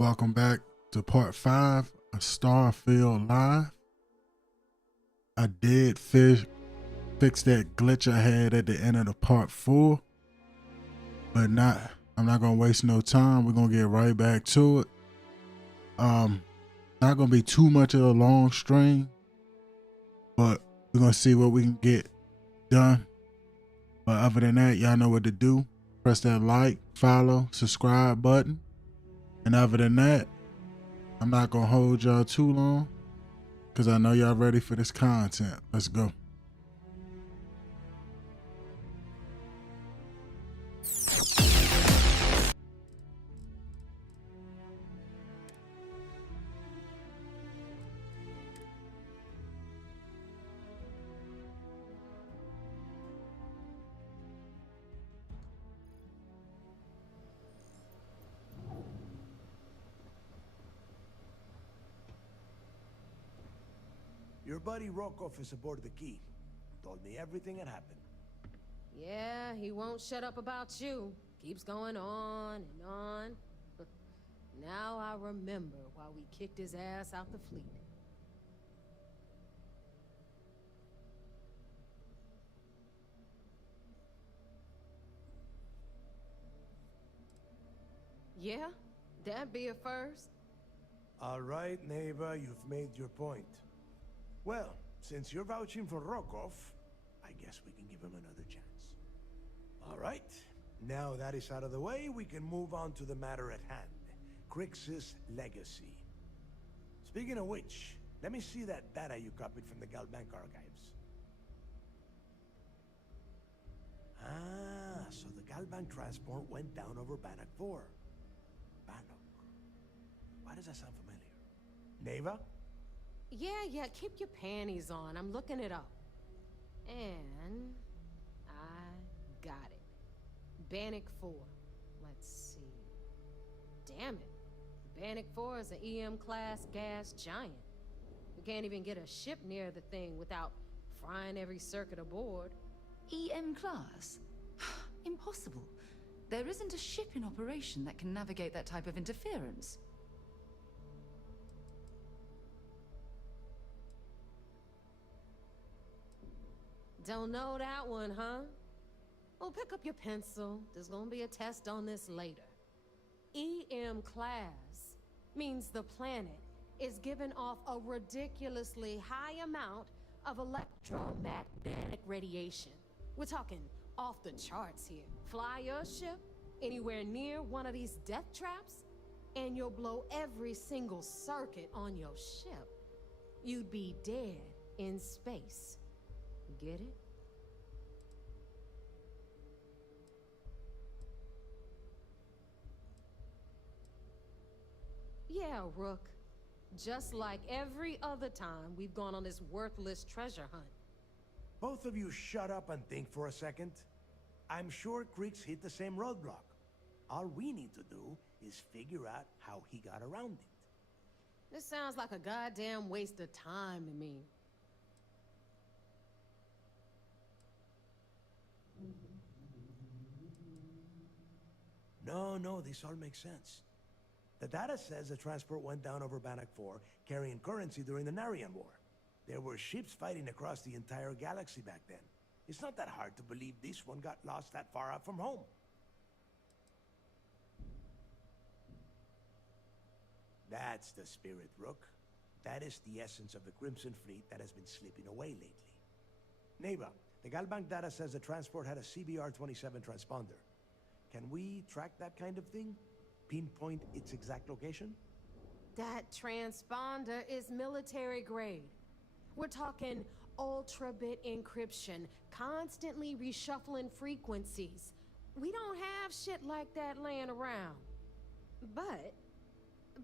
Welcome back to part 5 of Starfield Live. I did fix that glitch I had at the end of the part 4, but I'm not gonna waste no time. We're gonna get right back to it. Not gonna be too much of a long stream, but we're gonna see what we can get done. But other than that, y'all know what to do. Press that like, follow, subscribe button. And other than that, I'm not gonna hold y'all too long because I know y'all ready for this content. Let's go. Your buddy Rokov is aboard the Key. Told me everything that happened. Yeah, he won't shut up about you. Keeps going on and on. Now I remember why we kicked his ass out the fleet. Yeah, that'd be a first. All right, Neva, you've made your point. Well, since you're vouching for Rokov, I guess we can give him another chance. All right, now that is out of the way, we can move on to the matter at hand. Crix's legacy. Speaking of which, let me see that data you copied from the Galbank archives. Ah, so the Galbank transport went down over Bannock 4. Bannock. Why does that sound familiar? Neva? Yeah, keep your panties on. I'm looking it up. And I got it. Bannock 4. Let's see. Damn it. Bannock 4 is an EM-class gas giant. We can't even get a ship near the thing without frying every circuit aboard. EM class? Impossible. There isn't a ship in operation that can navigate that type of interference. Don't know that one, huh? Well, pick up your pencil. There's gonna be a test on this later. EM class means the planet is giving off a ridiculously high amount of electromagnetic radiation. We're talking off the charts here. Fly your ship anywhere near one of these death traps, and you'll blow every single circuit on your ship. You'd be dead in space. Get it? Yeah, Rook. Just like every other time we've gone on this worthless treasure hunt. Both of you shut up and think for a second. I'm sure Creeks hit the same roadblock. All we need to do is figure out how he got around it. This sounds like a goddamn waste of time to me. No, this all makes sense. The data says the transport went down over Bannock 4, carrying currency during the Narian War. There were ships fighting across the entire galaxy back then. It's not that hard to believe this one got lost that far out from home. That's the spirit, Rook. That is the essence of the Crimson Fleet that has been slipping away lately. Neva, the Galbank data says the transport had a CBR-27 transponder. Can we track that kind of thing? Pinpoint its exact location? That transponder is military grade. We're talking ultra-bit encryption, constantly reshuffling frequencies. We don't have shit like that laying around. But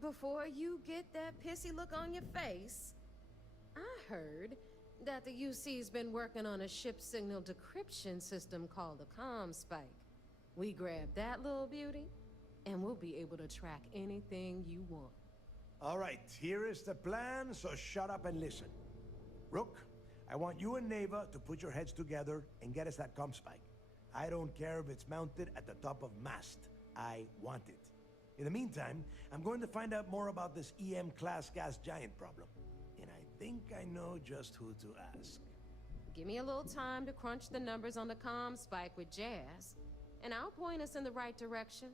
before you get that pissy look on your face, I heard that the UC's been working on a ship signal decryption system called the ComSpike. We grab that little beauty, and we'll be able to track anything you want. All right, here is the plan, so shut up and listen. Rook, I want you and Neva to put your heads together and get us that ComSpike. I don't care if it's mounted at the top of mast. I want it. In the meantime, I'm going to find out more about this EM-class gas giant problem. And I think I know just who to ask. Give me a little time to crunch the numbers on the comm spike with Jazz, and I'll point us in the right direction.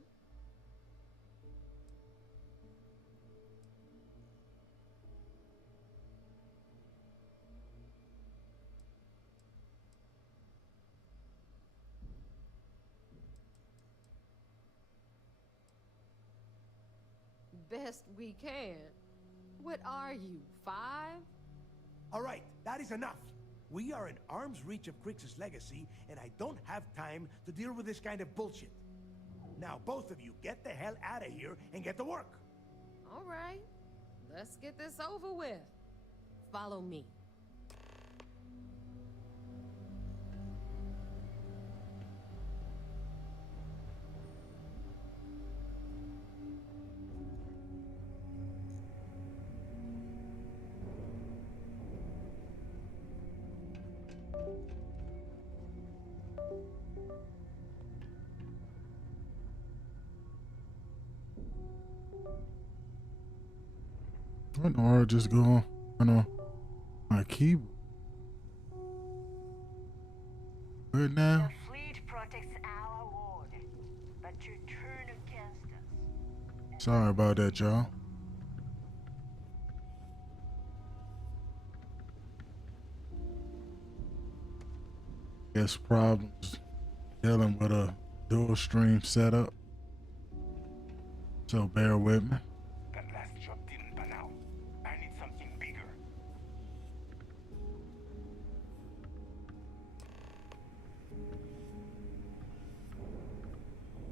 Best we can. What are you, 5? All right, that is enough. We are in arm's reach of Crix's legacy, and I don't have time to deal with this kind of bullshit. Now, both of you, get the hell out of here and get to work. All right, let's get this over with. Follow me. I know I just go on my keyboard. Good now. The fleet protects our ward, but you turn against us. Sorry about that, y'all. Guess problems dealing with a dual stream setup. So bear with me. That last job didn't pan out. I need something bigger.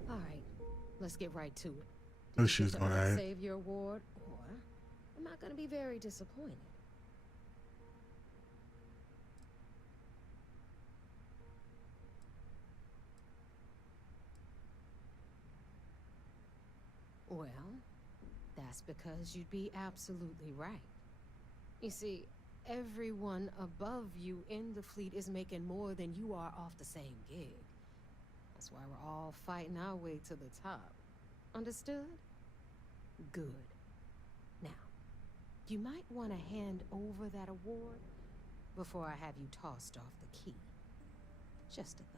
All right, let's get right to it. Oh, Did you she's get gonna to add. save your award, or am I gonna be very disappointed? Well, that's because you'd be absolutely right. You see, everyone above you in the fleet is making more than you are off the same gig. That's why we're all fighting our way to the top. Understood? Good. Now, you might want to hand over that award before I have you tossed off the key. Just a thought.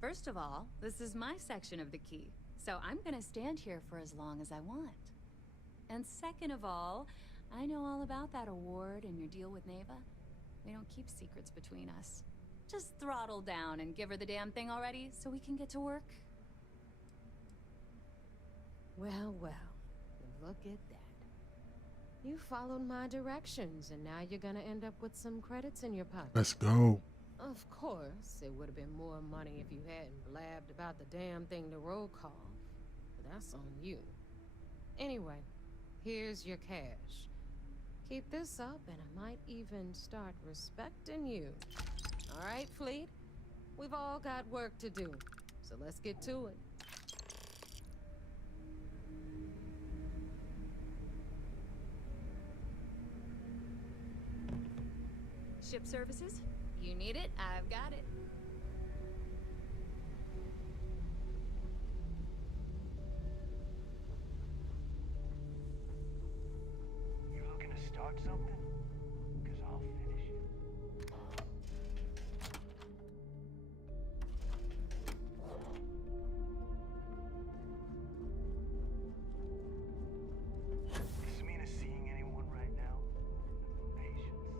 First of all, this is my section of the key, so I'm gonna stand here for as long as I want. And second of all, I know all about that award and your deal with Neva. We don't keep secrets between us. Just throttle down and give her the damn thing already so we can get to work. Well, well, look at that. You followed my directions, and now you're gonna end up with some credits in your pocket. Let's go. Of course, it would have been more money if you hadn't blabbed about the damn thing to roll call. But that's on you. Anyway, here's your cash. Keep this up, and I might even start respecting you. All right, Fleet? We've all got work to do, so let's get to it. Ship services? You need it, I've got it. You looking to start something? Because I'll finish it. Is Mina seeing anyone right now? Patience.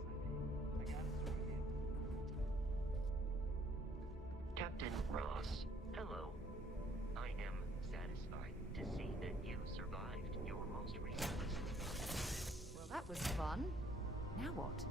I got it through you. Captain Ross, hello. I am satisfied to see that you survived your most recent visit. Well, that was fun. Now what?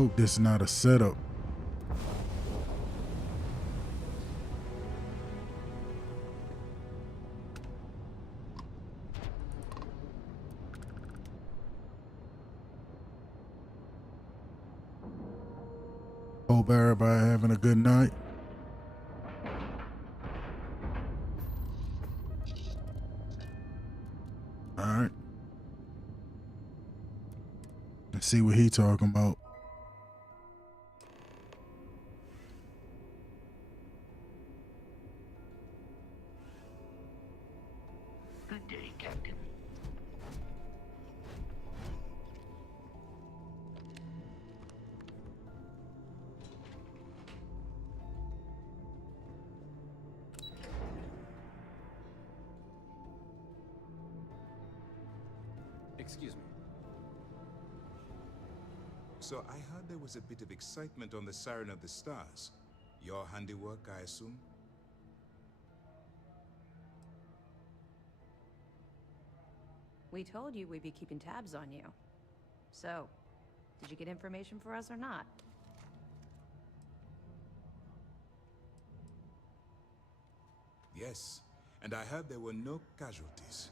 hope this is not a setup. Hope everybody having a good night. All right. Let's see what he talking about. Good day, Captain. Excuse me. So I heard there was a bit of excitement on the Siren of the Stars. Your handiwork, I assume? We told you we'd be keeping tabs on you. So, did you get information for us or not? Yes, and I heard there were no casualties.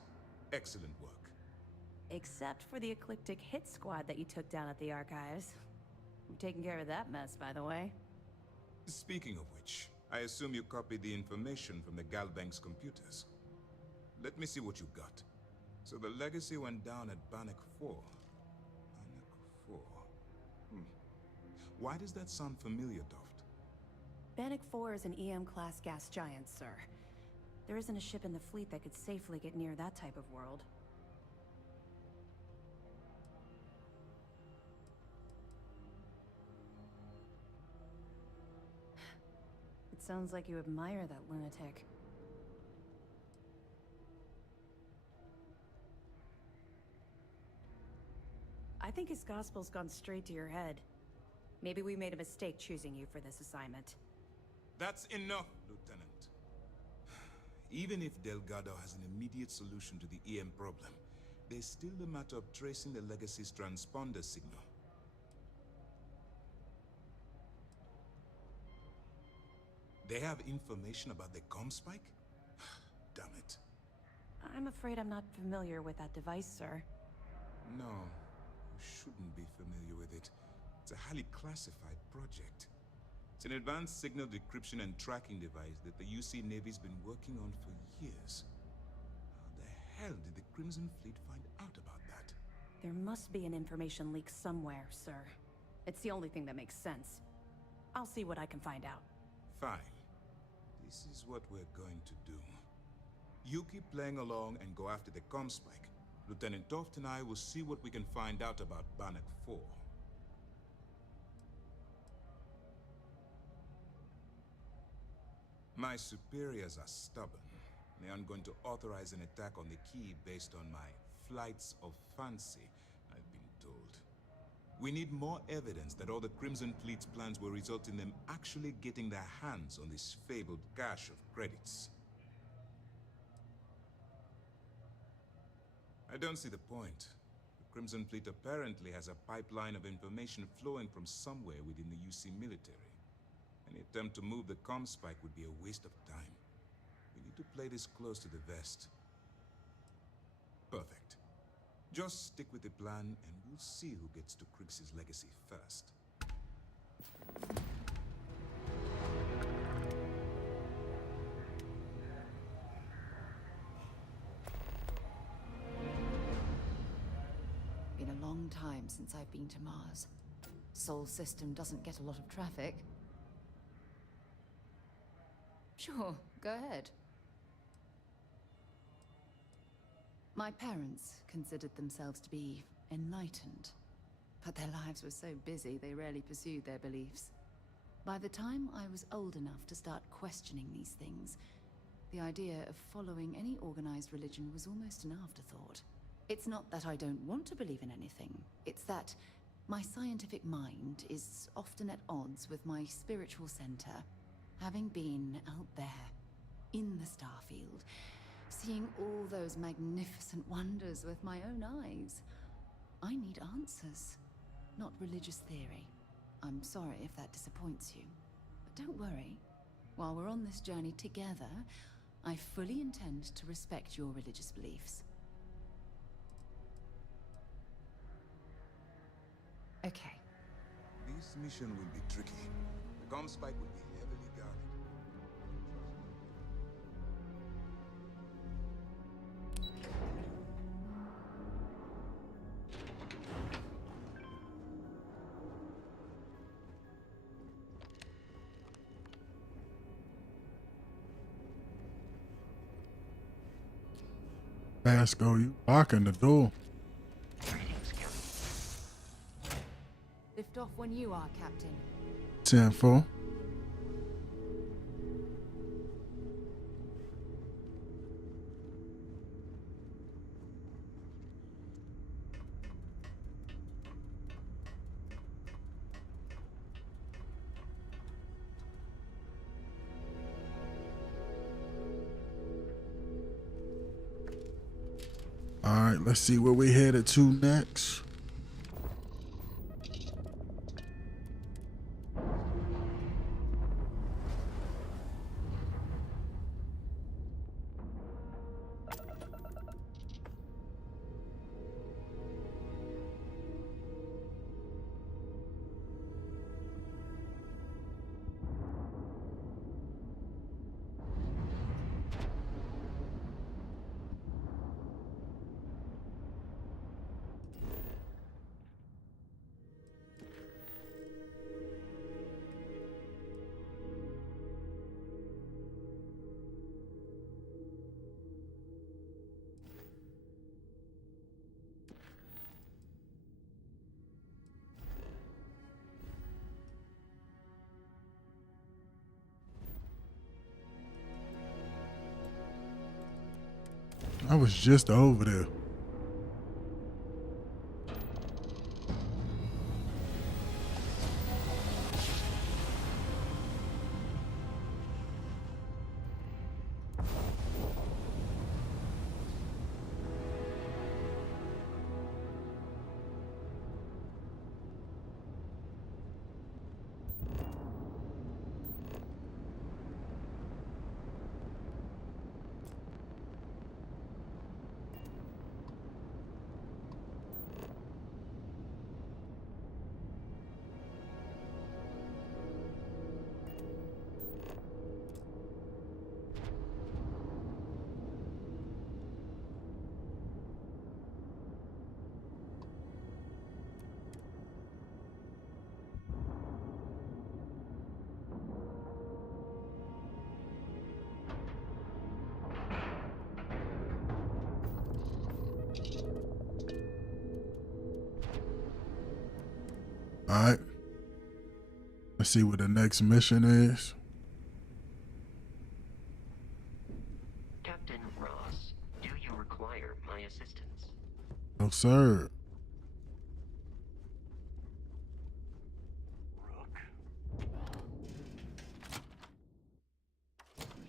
Excellent work. Except for the eclectic hit squad that you took down at the archives. We've taken care of that mess, by the way. Speaking of which, I assume you copied the information from the Galbank's computers. Let me see what you got. So the legacy went down at Bannock 4. Bannock 4. Why does that sound familiar, Doft? Bannock 4 is an EM-class gas giant, sir. There isn't a ship in the fleet that could safely get near that type of world. It sounds like you admire that lunatic. I think his gospel's gone straight to your head. Maybe we made a mistake choosing you for this assignment. That's enough, Lieutenant. Even if Delgado has an immediate solution to the EM problem, there's still the matter of tracing the Legacy's transponder signal. They have information about the comm spike? Damn it. I'm afraid I'm not familiar with that device, sir. No, you shouldn't be familiar with it. It's a highly classified project. It's an advanced signal decryption and tracking device that the UC Navy's been working on for years. How the hell did the Crimson Fleet find out about that? There must be an information leak somewhere, sir. It's the only thing that makes sense. I'll see what I can find out. Fine. This is what we're going to do. You keep playing along and go after the comm spike. Lieutenant Toft and I will see what we can find out about Bannock 4. My superiors are stubborn. They aren't going to authorize an attack on the key based on my flights of fancy, I've been told. We need more evidence that all the Crimson Fleet's plans will result in them actually getting their hands on this fabled cache of credits. I don't see the point. The Crimson Fleet apparently has a pipeline of information flowing from somewhere within the UC military. Any attempt to move the comm spike would be a waste of time. We need to play this close to the vest. Perfect. Just stick with the plan and we'll see who gets to Krix's legacy first. Been a long time since I've been to Mars. Sol system doesn't get a lot of traffic. Sure, go ahead. My parents considered themselves to be enlightened, but their lives were so busy they rarely pursued their beliefs. By the time I was old enough to start questioning these things, the idea of following any organized religion was almost an afterthought. It's not that I don't want to believe in anything, it's that my scientific mind is often at odds with my spiritual center. Having been out there, in the Starfield, seeing all those magnificent wonders with my own eyes, I need answers, not religious theory. I'm sorry if that disappoints you. But don't worry. While we're on this journey together, I fully intend to respect your religious beliefs. Okay. This mission will be tricky. The comm spike will be heavily guarded. Vasco, you locking the door. Lift off when you are, Captain. 10-4. All right, let's see where we headed to next. I was just over there. All right. Let's see what the next mission is. Captain Ross, do you require my assistance? No, sir.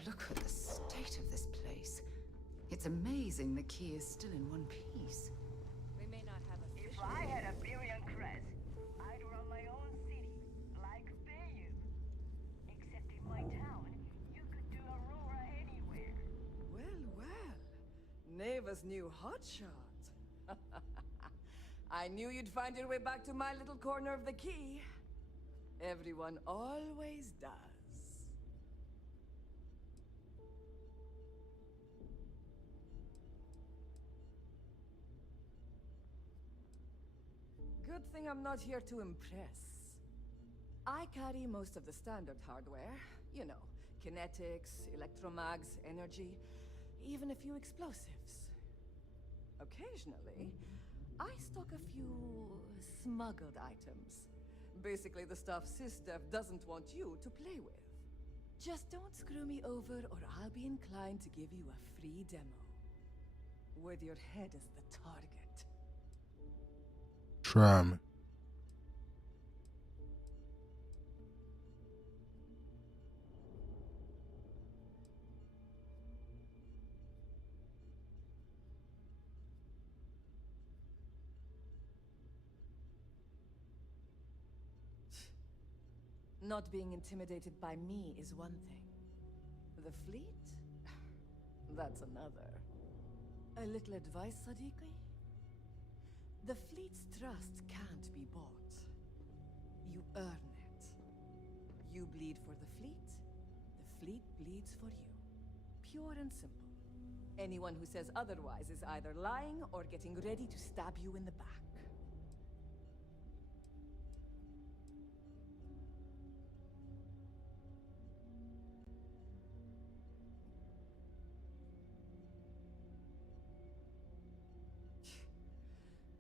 Look at the state of this place. It's amazing the key is still in one piece. We may not have a If I had a billion crest, I'd run my own city, like Bayou. Except in my town, you could do Aurora anywhere. Well. Neva's new hotshot. I knew you'd find your way back to my little corner of the key. Everyone always does. Good thing I'm not here to impress. I carry most of the standard hardware. You know, kinetics, electromags, energy, even a few explosives. Occasionally, I stock a few smuggled items. Basically the stuff SysDev doesn't want you to play with. Just don't screw me over or I'll be inclined to give you a free demo. With your head as the target. Try me. Not being intimidated by me is one thing. The fleet? That's another. A little advice, Sadiqi? The fleet's trust can't be bought. You earn it. You bleed for the fleet bleeds for you. Pure and simple. Anyone who says otherwise is either lying or getting ready to stab you in the back.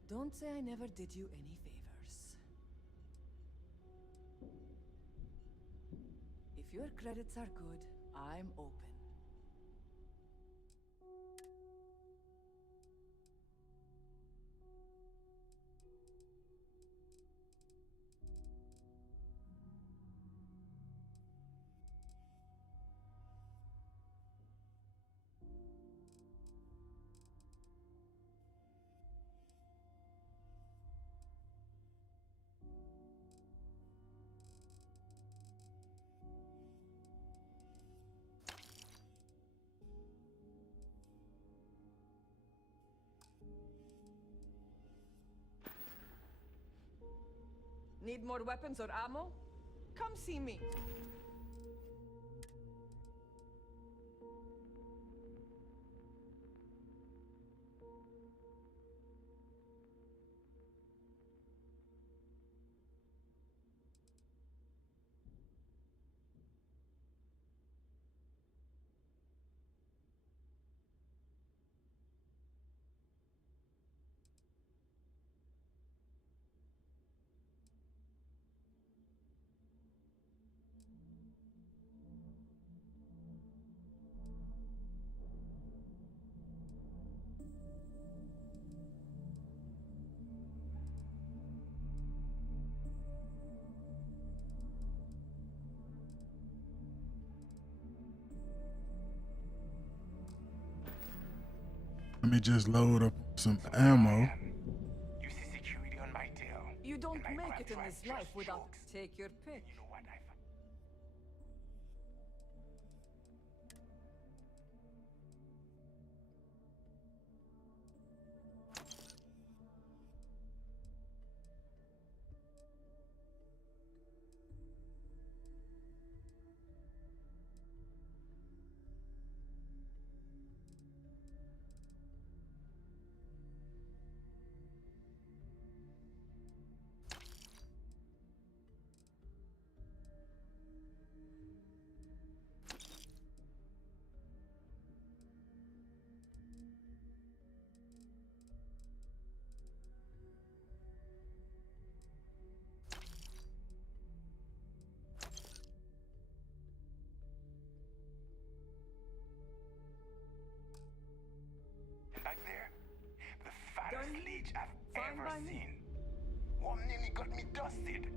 Don't say I never did you any favors. If your credits are good, I'm open. Need more weapons or ammo? Come see me. Let me just load up some ammo. You see security on my tail. You don't and my make it in grab this drive life just without chokes. take your pick. You know what I find? And back there, the fattest Done? leech I've Fine ever by me. seen. One nearly got me dusted.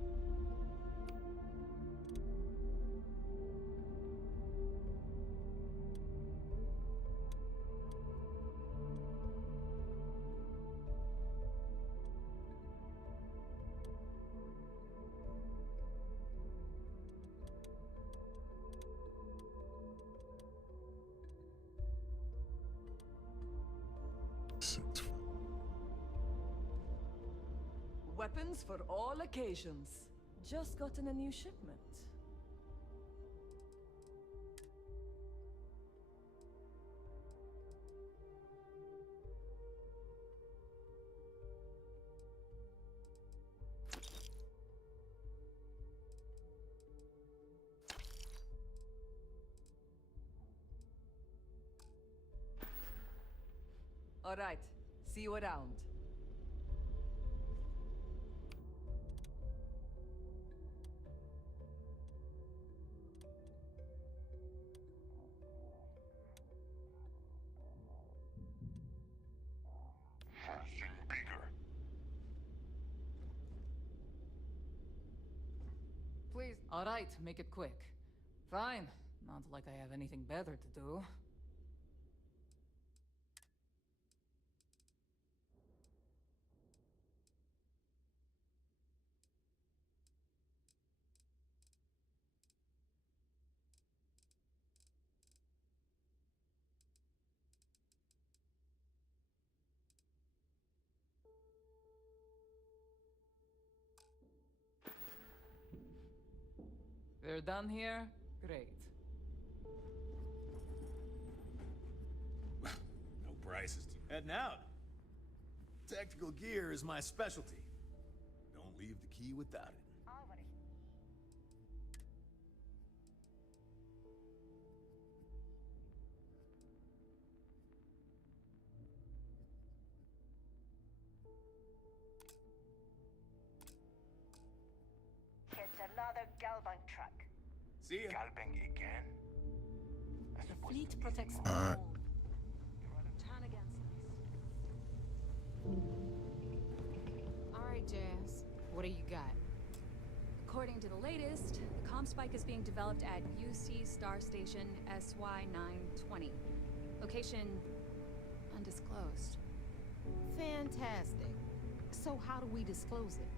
Weapons for all occasions. Just gotten a new shipment. All right. See you around. Think bigger. Please. All right, make it quick. Fine. Not like I have anything better to do. We're done here? Great. No prices. Heading out. Tactical gear is my specialty. Don't leave the key without it. Over it. Here's another Galvan truck. See ya. Galbang again? The fleet protects All right. all. Turn against us. All right, Jazz. What do you got? According to the latest, the comm spike is being developed at UC Star Station SY-920. Location undisclosed. Fantastic. So how do we disclose it?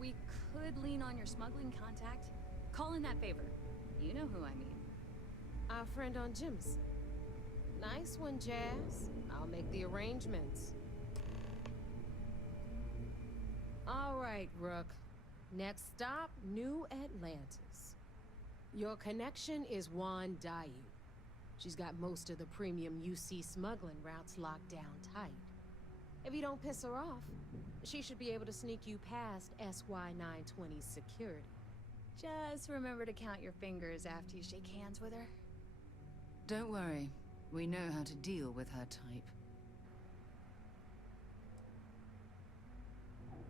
We could lean on your smuggling contact. Call in that favor. You know who I mean. Our friend on Jim's. Nice one, Jazz. I'll make the arrangements. All right, Rook. Next stop, New Atlantis. Your connection is Juan Dayu. She's got most of the premium UC smuggling routes locked down tight. If you don't piss her off, she should be able to sneak you past SY-920's security. Just remember to count your fingers after you shake hands with her. Don't worry. We know how to deal with her type.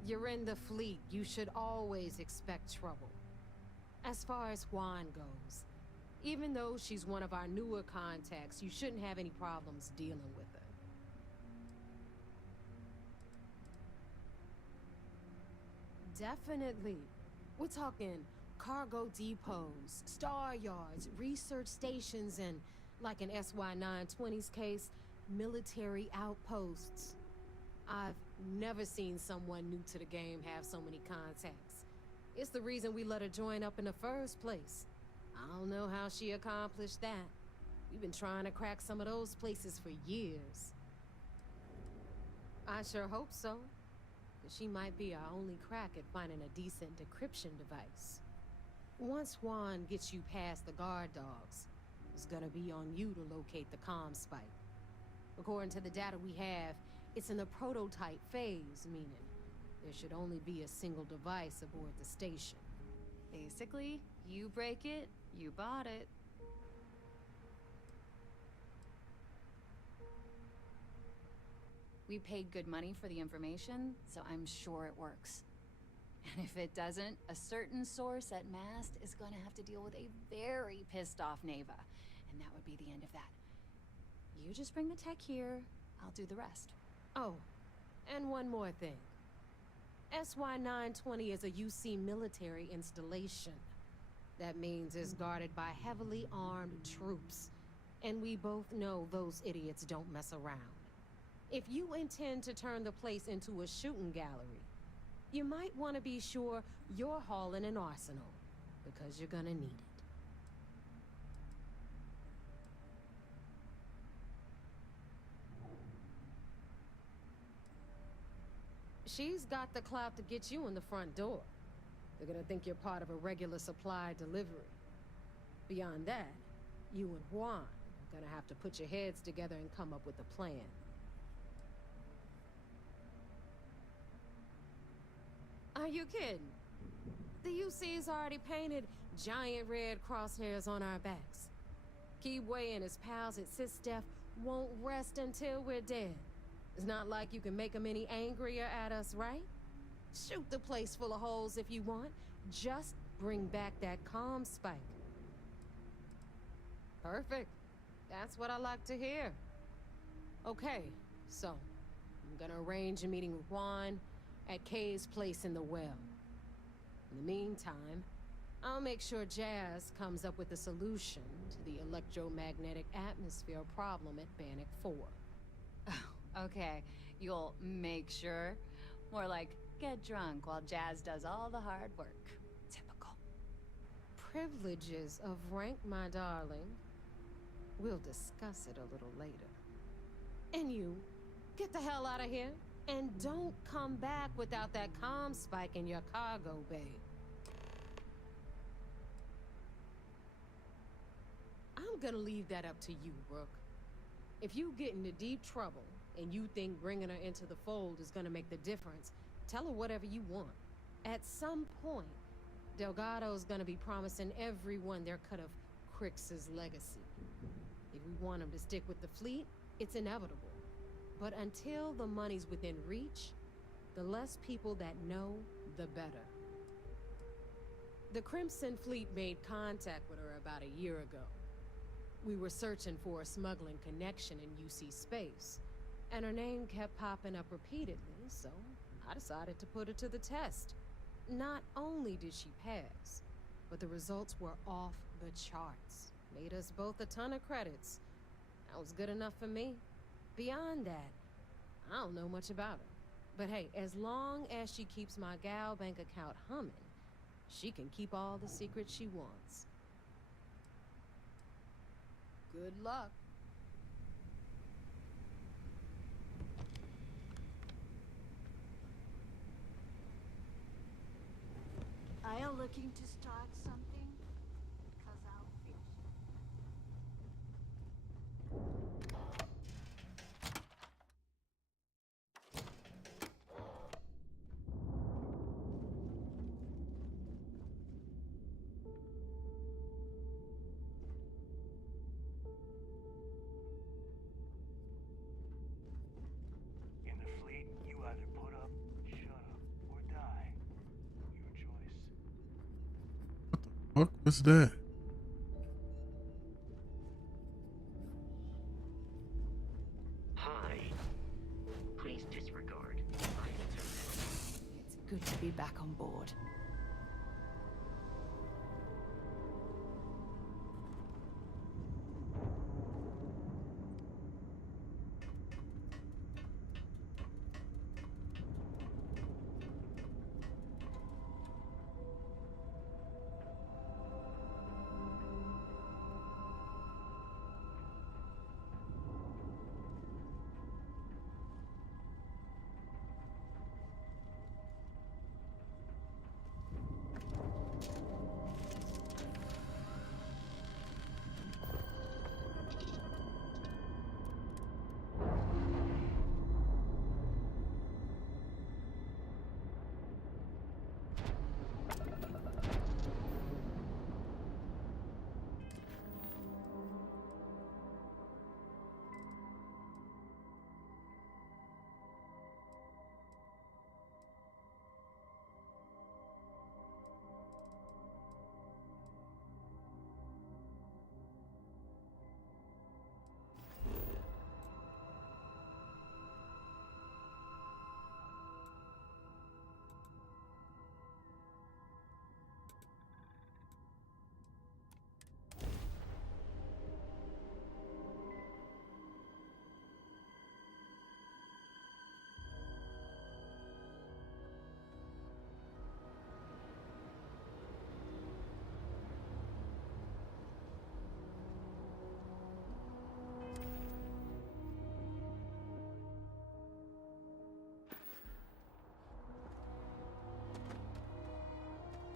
You're in the fleet. You should always expect trouble. As far as Juan goes, even though she's one of our newer contacts, you shouldn't have any problems dealing with her. Definitely. We're talking cargo depots, star yards, research stations, and, like in SY-920's case, military outposts. I've never seen someone new to the game have so many contacts. It's the reason we let her join up in the first place. I don't know how she accomplished that. We've been trying to crack some of those places for years. I sure hope so. She might be our only crack at finding a decent decryption device. Once Juan gets you past the guard dogs, it's gonna be on you to locate the comm spike. According to the data we have, it's in the prototype phase, meaning there should only be a single device aboard the station. Basically, you break it, you bought it. We paid good money for the information, so I'm sure it works. And if it doesn't, a certain source at Mast is gonna have to deal with a very pissed off Neva. And that would be the end of that. You just bring the tech here, I'll do the rest. Oh, and one more thing. SY-920 is a UC military installation. That means it's guarded by heavily armed troops. And we both know those idiots don't mess around. If you intend to turn the place into a shooting gallery, you might want to be sure you're hauling an arsenal, because you're gonna need it. She's got the clout to get you in the front door. They're gonna think you're part of a regular supply delivery. Beyond that, you and Juan are gonna have to put your heads together and come up with a plan. Are you kidding? The UC's already painted giant red crosshairs on our backs. Keyway and his pals at SysDef won't rest until we're dead. It's not like you can make them any angrier at us, right? Shoot the place full of holes if you want. Just bring back that comm spike. Perfect. That's what I like to hear. Okay, so I'm gonna arrange a meeting with Juan at Kay's place in the well. In the meantime, I'll make sure Jazz comes up with a solution to the electromagnetic atmosphere problem at Bannock 4. Oh, okay. You'll make sure. More like, get drunk while Jazz does all the hard work. Typical. Privileges of rank, my darling. We'll discuss it a little later. And you, get the hell out of here. And don't come back without that comm spike in your cargo bay. gonna leave that up to you, Rook. If you get into deep trouble and you think bringing her into the fold is gonna make the difference, tell her whatever you want. At some point, Delgado's gonna be promising everyone their cut of Crix's legacy. If we want him to stick with the fleet, it's inevitable. But until the money's within reach, the less people that know, the better. The Crimson Fleet made contact with her about a year ago. We were searching for a smuggling connection in UC space, and her name kept popping up repeatedly, so I decided to put her to the test. Not only did she pass, but the results were off the charts. Made us both a ton of credits. That was good enough for me. Beyond that, I don't know much about her. But hey, as long as she keeps my gal bank account humming, she can keep all the secrets she wants. Good luck. Are you looking to start something? Because I'll finish In the fleet, you either put up, shut up, or die. Your choice. Fuck, what's that? Hi. Please disregard. It's good to be back on board.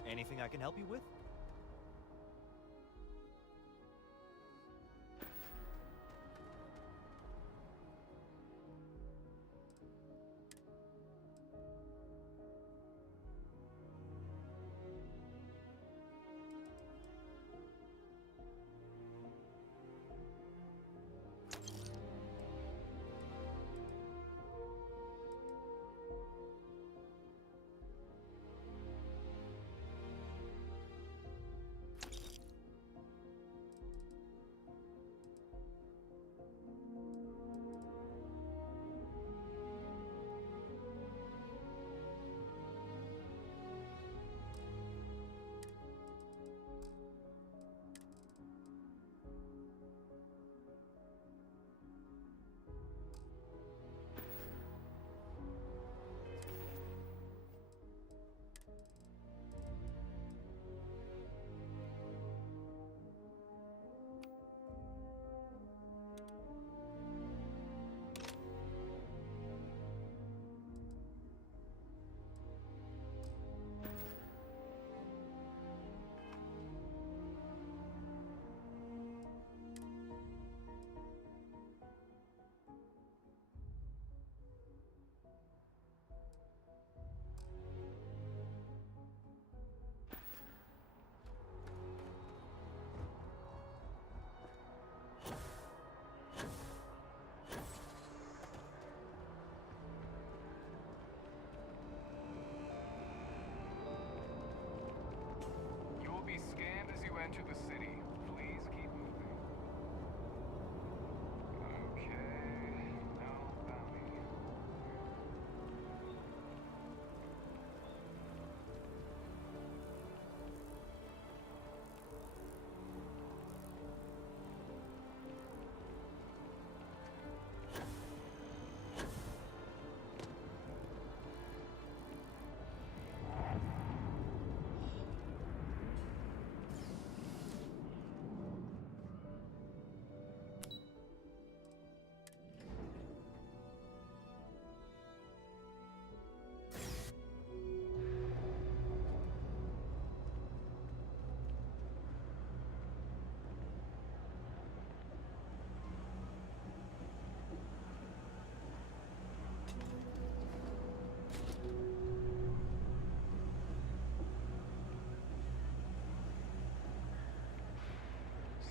Anything I can help you with? to the city. Please keep moving. Okay, no bounty.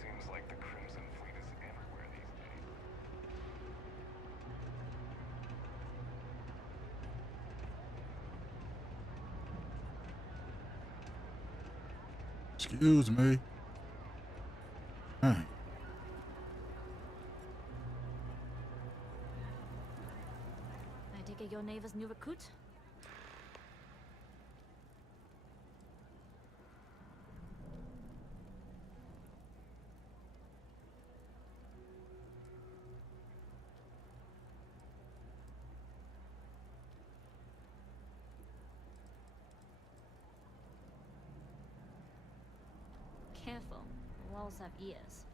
Seems like the Crimson Fleet is everywhere these days. Excuse me. Dang. I take it your neighbor's new recruit? Careful, walls have ears.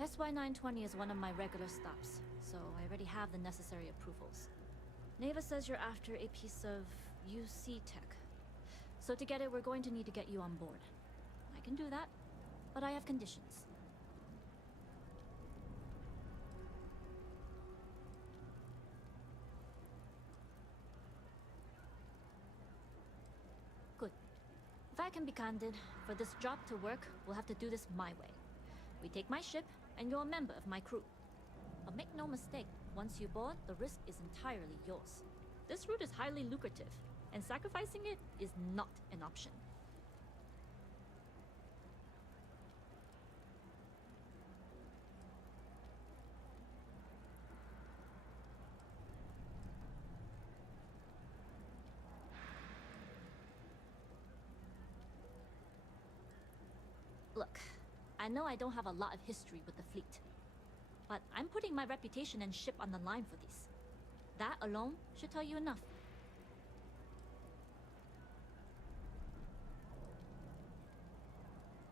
SY-920 is one of my regular stops, so I already have the necessary approvals. Neva says you're after a piece of UC tech. So to get it, we're going to need to get you on board. I can do that, but I have conditions. Good. If I can be candid, for this job to work, we'll have to do this my way. We take my ship, and you're a member of my crew. But make no mistake, once you board, the risk is entirely yours. This route is highly lucrative, and sacrificing it is not an option. Look, I know I don't have a lot of history with the fleet, but I'm putting my reputation and ship on the line for this. That alone should tell you enough.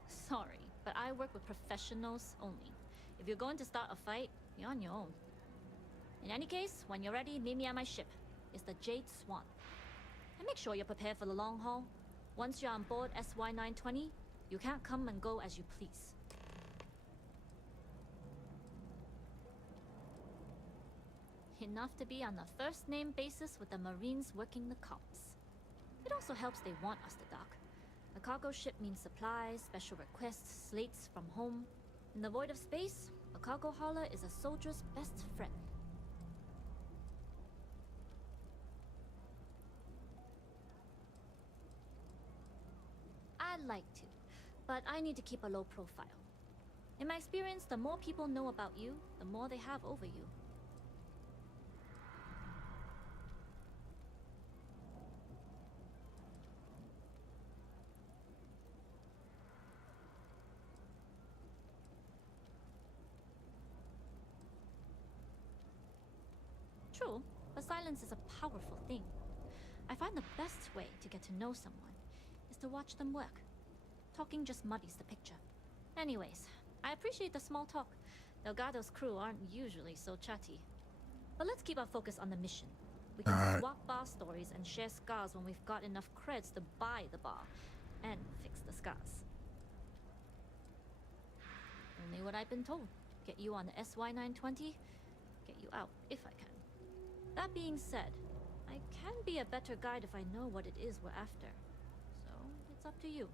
Sorry, but I work with professionals only. If you're going to start a fight, you're on your own. In any case, when you're ready, meet me at my ship. It's the Jade Swan. And make sure you're prepared for the long haul. Once you're on board SY-920, you can't come and go as you please. Enough to be on a first-name basis with the Marines working the comms. It also helps they want us to dock. A cargo ship means supplies, special requests, slates from home. In the void of space, a cargo hauler is a soldier's best friend. I'd like to, but I need to keep a low profile. In my experience, the more people know about you, the more they have over you. True, but silence is a powerful thing. I find the best way to get to know someone is to watch them work. Talking just muddies the picture. Anyways, I appreciate the small talk. Delgado's crew aren't usually so chatty. But let's keep our focus on the mission. We can swap bar stories and share scars when we've got enough creds to buy the bar and fix the scars. Only what I've been told. Get you on the SY-920, get you out if I can. That being said, I can be a better guide if I know what it is we're after. So, it's up to you.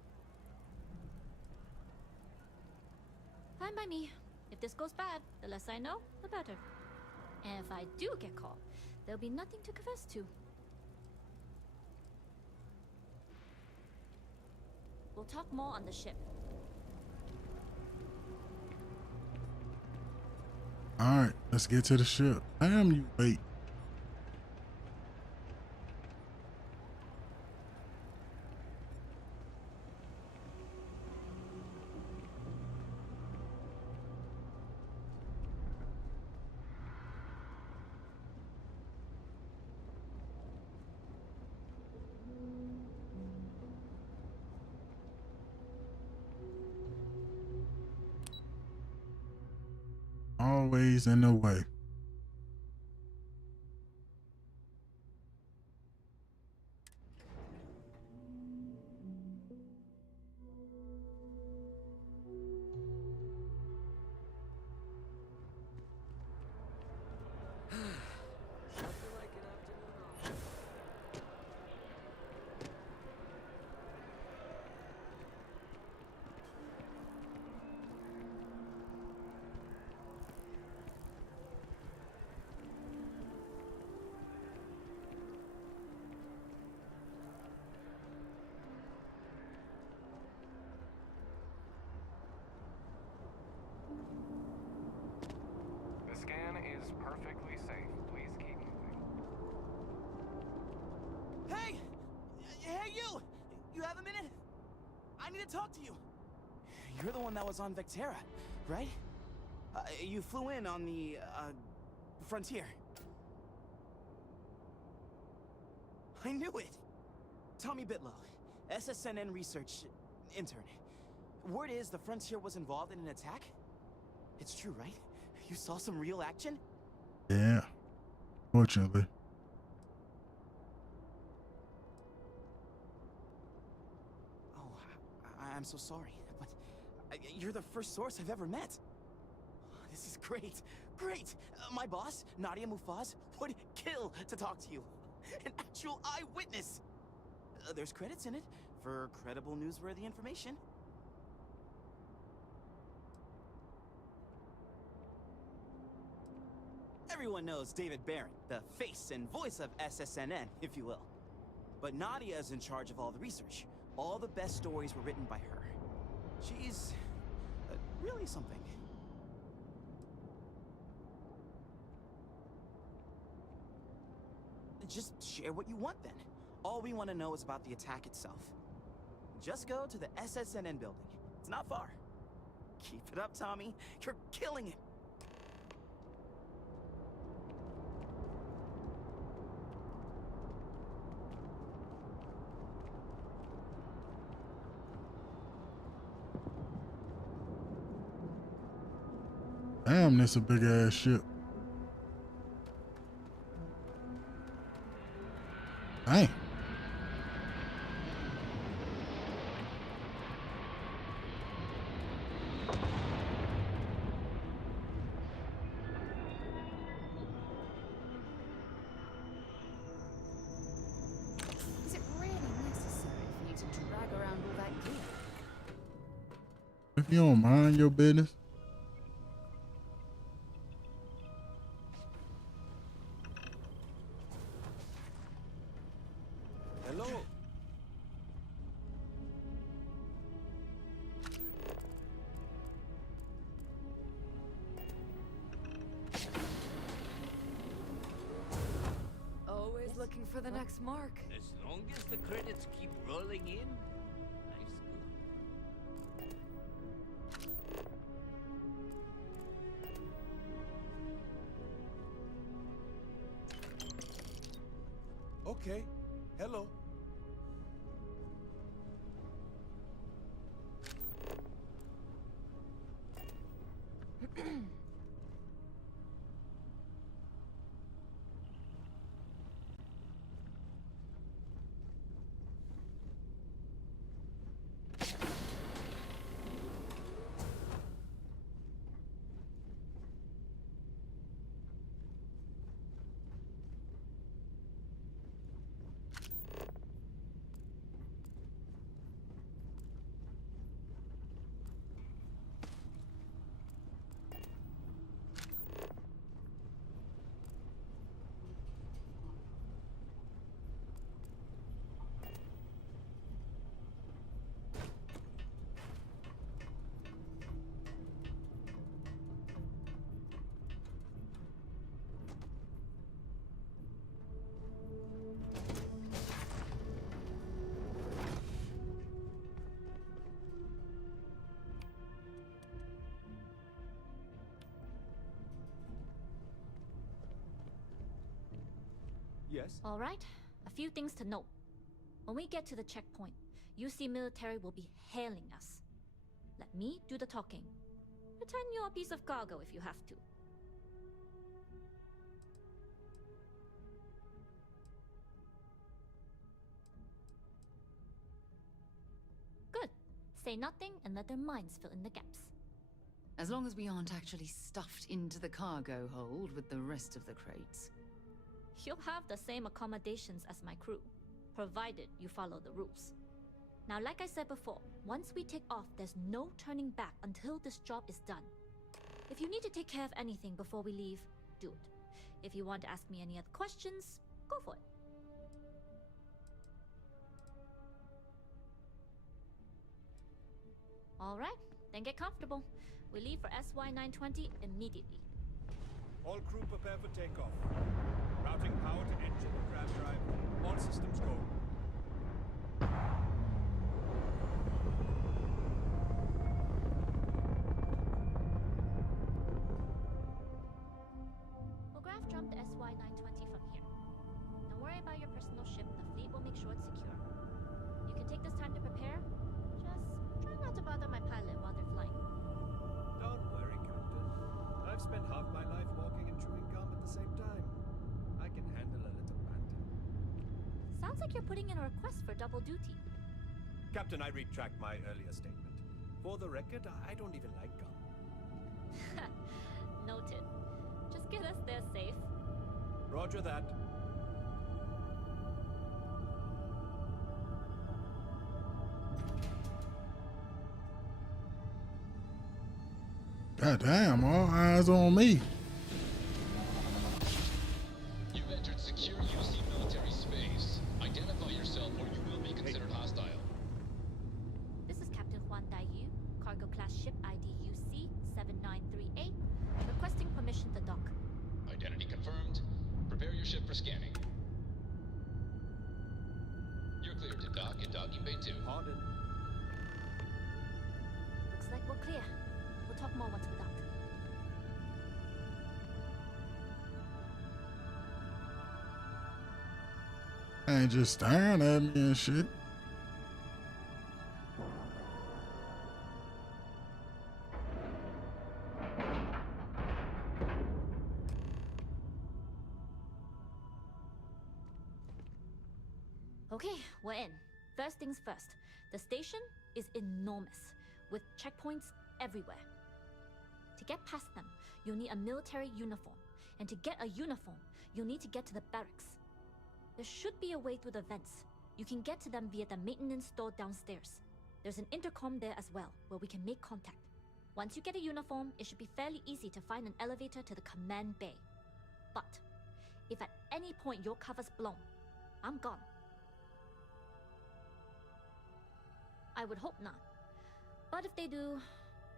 Fine by me. If this goes bad, the less I know, the better. And if I do get caught, there'll be nothing to confess to. We'll talk more on the ship. All right, let's get to the ship. Damn, you late. Always in the way. The scan is perfectly safe. Please keep moving. Hey! Hey, you! You have a minute? I need to talk to you. You're the one that was on Vectera, right? You flew in on the, frontier. I knew it! Tommy Bitlow, SSNN research intern. Word is the Frontier was involved in an attack? It's true, right? You saw some real action? Yeah, fortunately. Oh, I'm so sorry, but you're the first source I've ever met. This is great, great! My boss, Nadia Mufaz, would kill to talk to you. An actual eyewitness! There's credits in it for credible newsworthy information. Everyone knows David Barron, the face and voice of SSNN, if you will. But Nadia is in charge of all the research. All the best stories were written by her. She's really something. Just share what you want then. All we want to know is about the attack itself. Just go to the SSNN building. It's not far. Keep it up, Tommy. You're killing it. Damn, this a big ass ship. Dang. Is it really necessary for you to drag around all that gear? If you don't mind your business. Hello. Always looking for the next mark. As long as the credits keep rolling in, life's good. Okay. Hello. Yes? All right, a few things to note. When we get to the checkpoint, UC military will be hailing us. Let me do the talking. Pretend you're a piece of cargo if you have to. Good. Say nothing and let their minds fill in the gaps. As long as we aren't actually stuffed into the cargo hold with the rest of the crates. You'll have the same accommodations as my crew, provided you follow the rules. Now, like I said before, once we take off, there's no turning back until this job is done. If you need to take care of anything before we leave, do it. If you want to ask me any other questions, go for it. All right, then get comfortable. We leave for SY-920 immediately. All crew prepare for takeoff. Routing power to engine and crash drive. All systems go. We'll graph jump to SY-920 from here. Don't worry about your personal ship. The fleet will make sure it's secure. You can take this time to prepare. Just try not to bother my pilot while they're flying. Don't worry, Captain. I've spent half my life walking and chewing gum at the same time. I can handle a little banter. Sounds like you're putting in a request for double duty. Captain, I retract my earlier statement. For the record, I don't even like gum. Noted. Just get us there safe. Roger that. God damn, all eyes on me. You've entered secure UC military space. Identify yourself or you will be considered hostile. This is Captain Juan Daiyu, cargo class ship ID UC 793A, requesting permission to dock. Identity confirmed. Prepare your ship for scanning. You're cleared to dock in docking bay 2. Pardon. Looks like we're clear. We'll talk more once we're docked. Ain't just staring at me and shit. Okay, we're in. First things first. The station is enormous, with checkpoints everywhere. To get past them, you'll need a military uniform. And to get a uniform, you'll need to get to the barracks. There should be a way through the vents. You can get to them via the maintenance store downstairs. There's an intercom there as well, where we can make contact. Once you get a uniform, it should be fairly easy to find an elevator to the command bay. But if at any point your cover's blown, I'm gone. I would hope not. But if they do,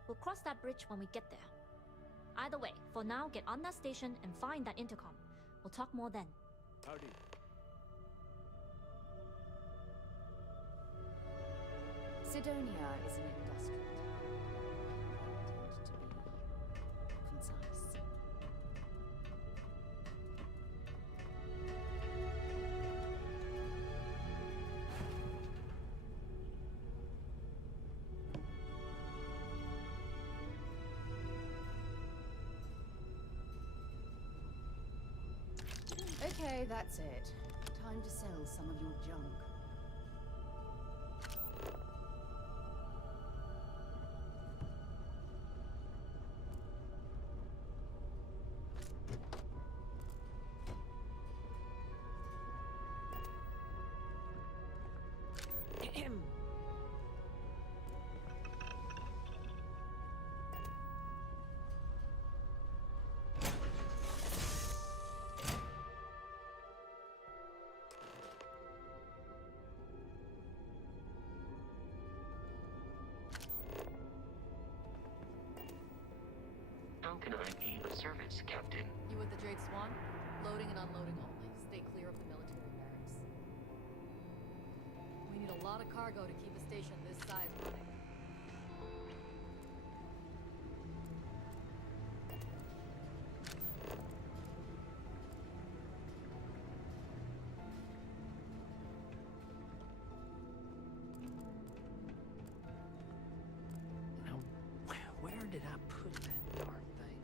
we'll cross that bridge when we get there. Either way, for now, get on that station and find that intercom. We'll talk more then. Howdy. Sidonia is an industrial town. Tend to be concise. Okay, that's it. Time to sell some of your junk. How can I be of service, Captain? You with the Jade Swan? Loading and unloading only. Stay clear of the military barracks. We need a lot of cargo to keep a station this size running. did I put that darn thing?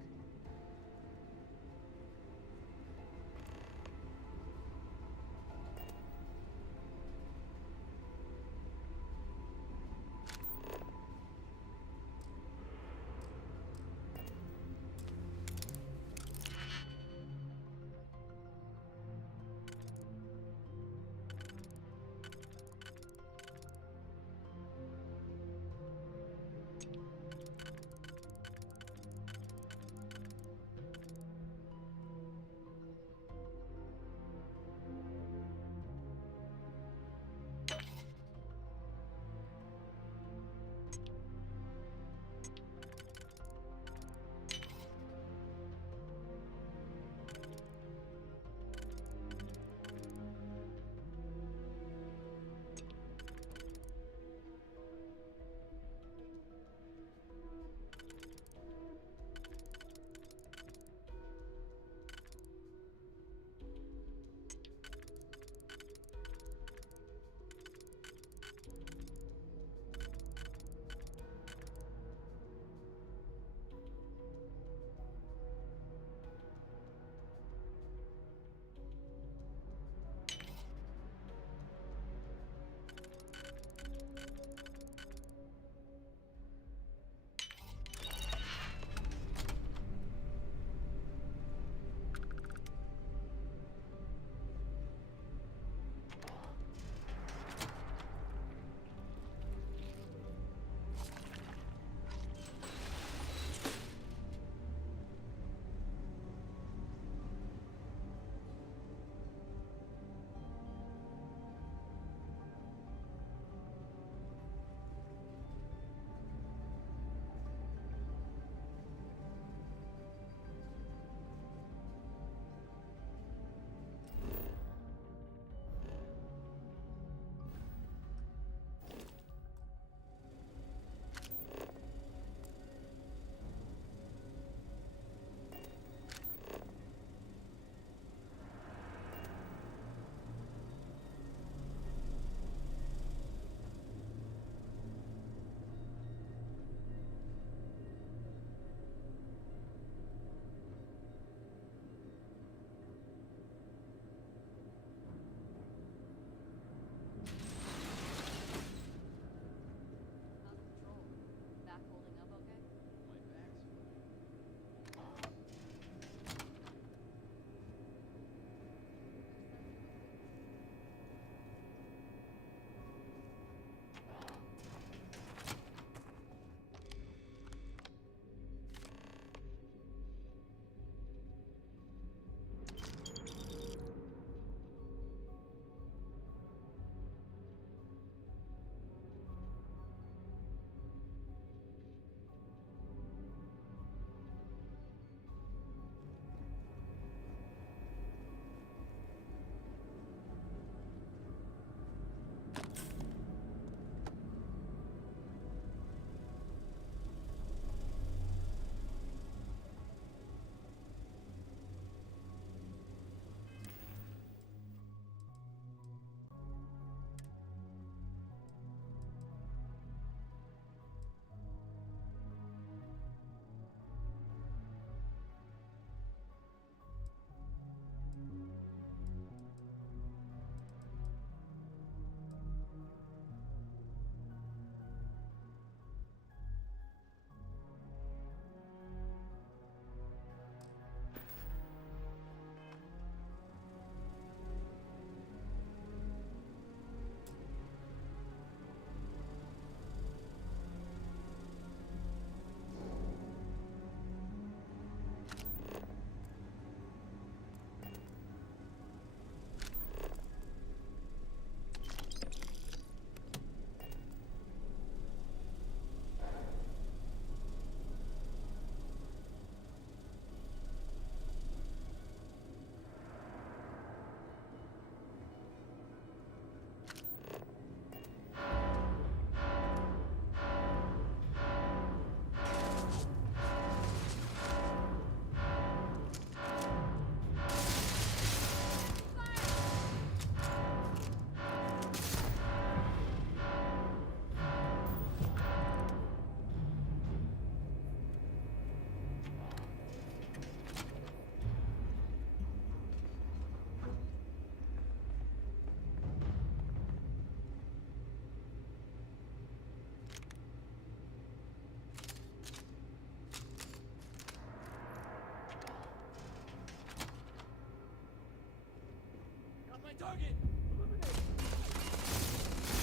Got my target! Eliminate!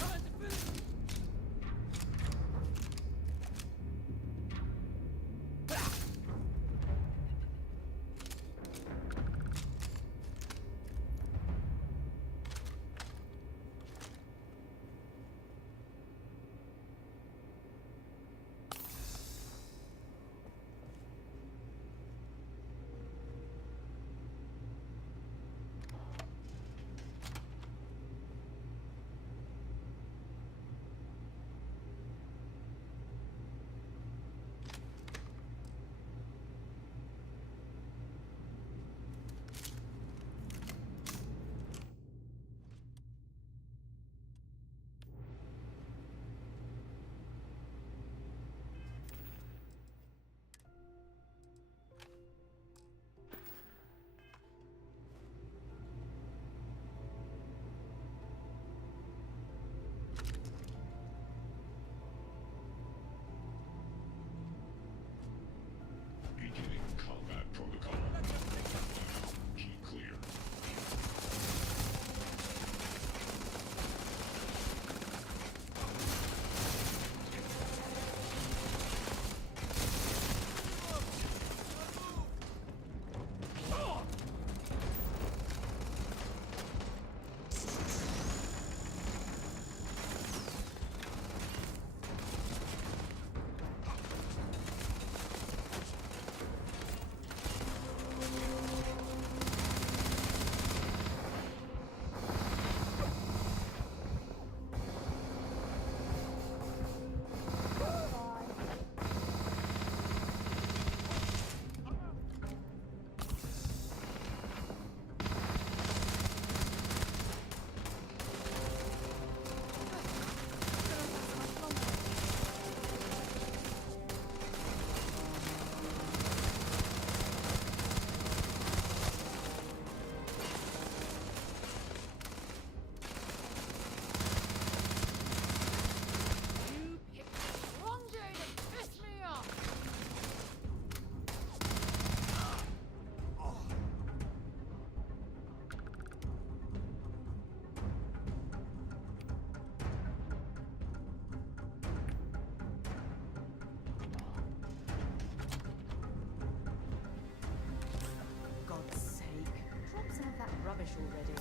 Time to finish! Beginning combat protocol. Key clear. God's sake. Drop some of that rubbish already.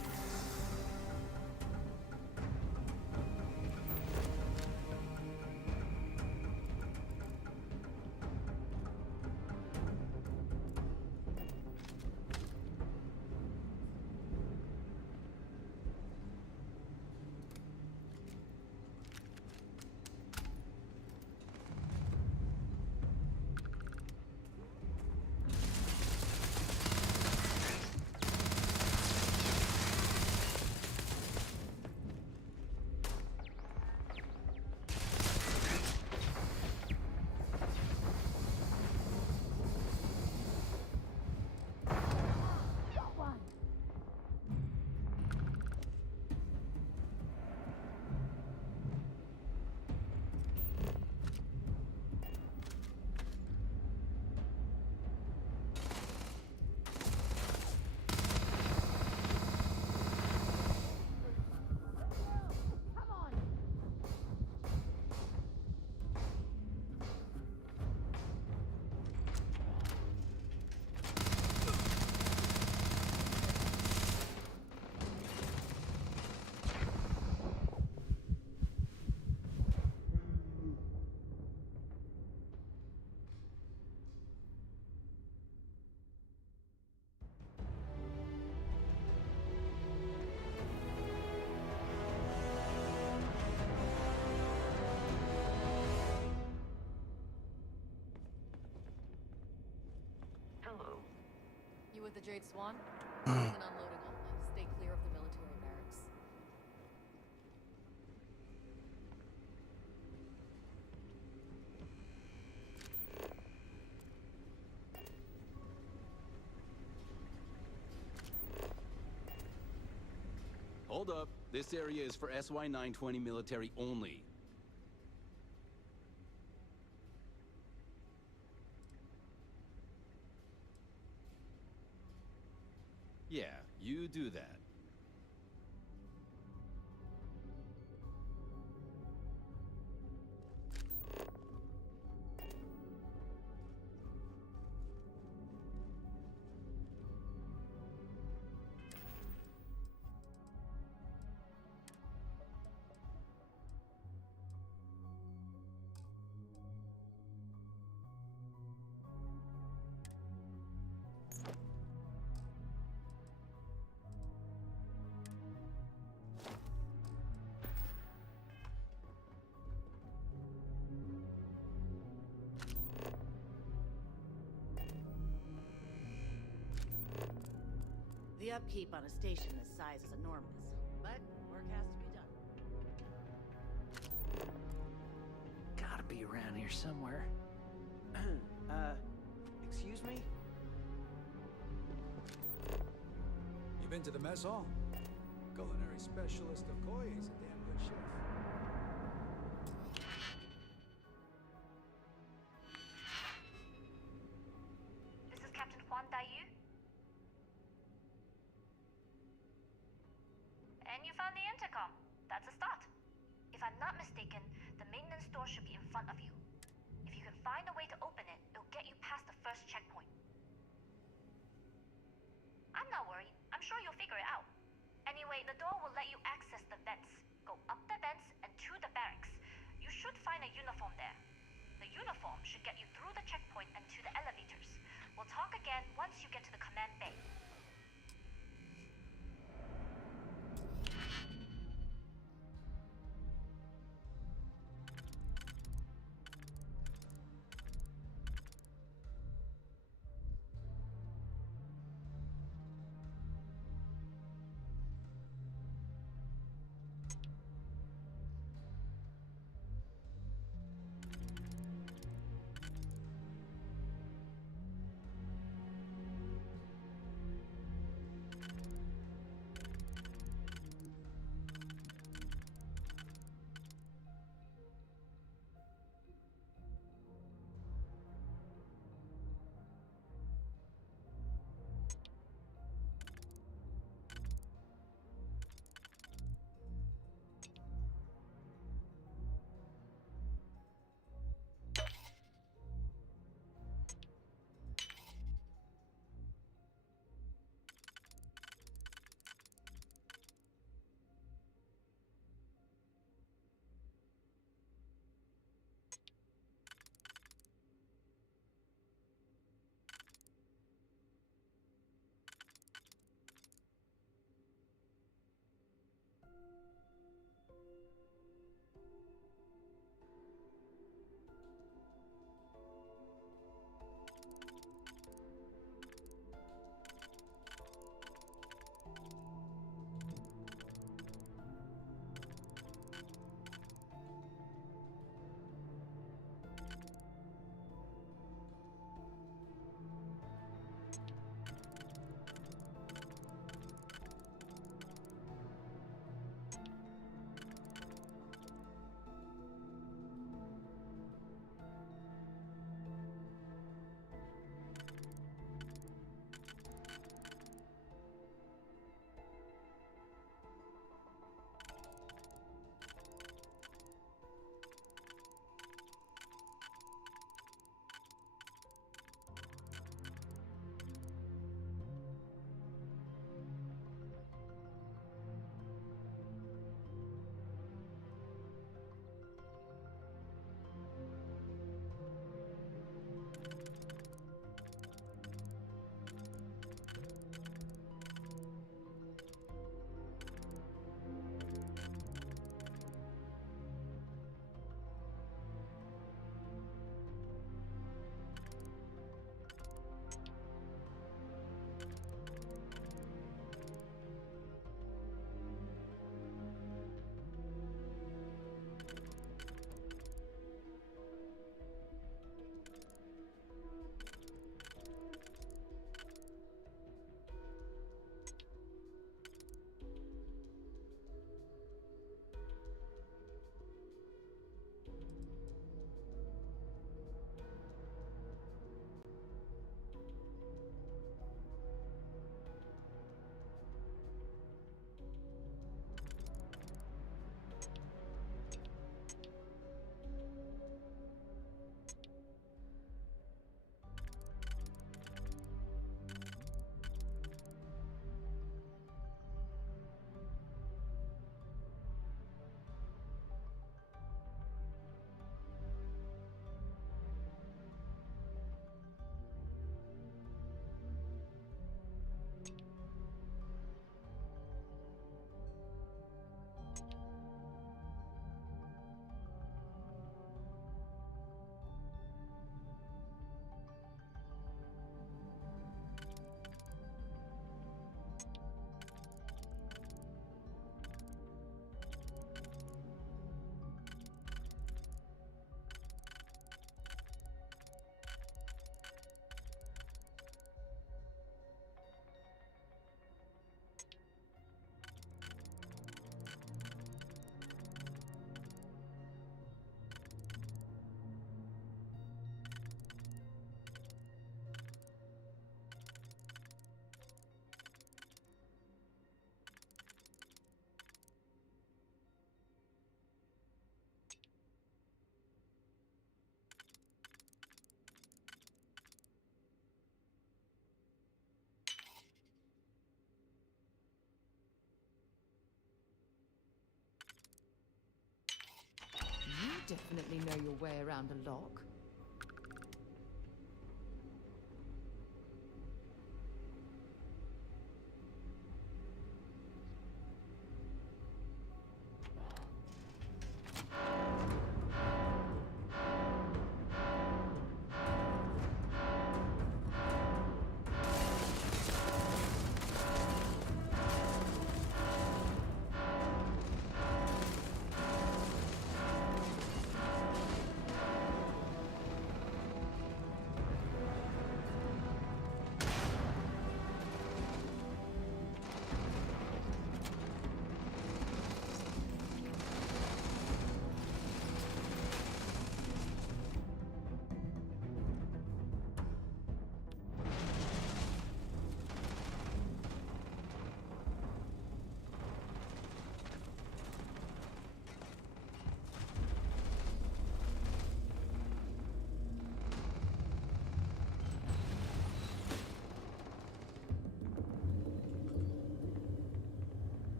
Hello. You with the Jade Swan? There's an unloading only. Stay clear of the military barracks. Hold up. This area is for SY-920 military only. Yeah, you do that. upkeep on a station this size is enormous, but work has to be done. Gotta be around here somewhere. Excuse me? You been to the mess hall? Culinary specialist Okoye is a damn good chef. This is Captain Huan Daiyu. And you found the intercom. That's a start. If I'm not mistaken, the maintenance door should be in front of you. If you can find a way to open it, it'll get you past the first checkpoint. I'm not worried. I'm sure you'll figure it out. Anyway, the door will let you access the vents. Go up the vents and to the barracks. You should find a uniform there. The uniform should get you through the checkpoint and to the elevators. We'll talk again once you get to the command bay. definitely know your way around a lock.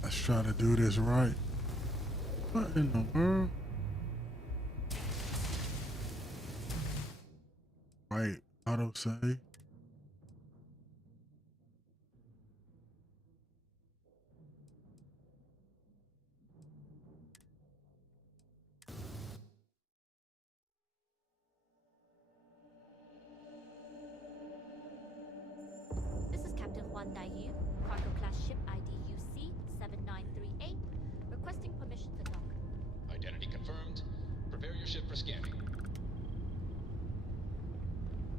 Let's try to do this right. What in the world? Right, auto save. This is Captain Huan Daiyu, cargo class ship ID UC 7938, requesting permission to dock. Identity confirmed. Prepare your ship for scanning.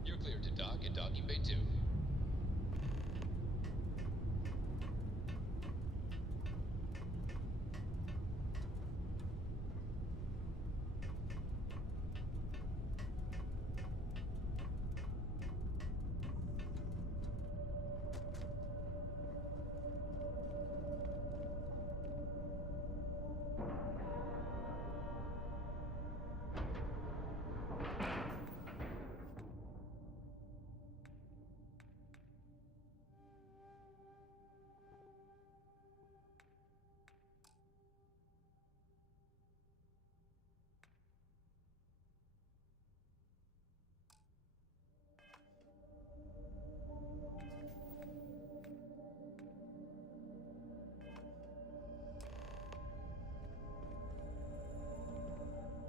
You're cleared to dock at docking bay 2.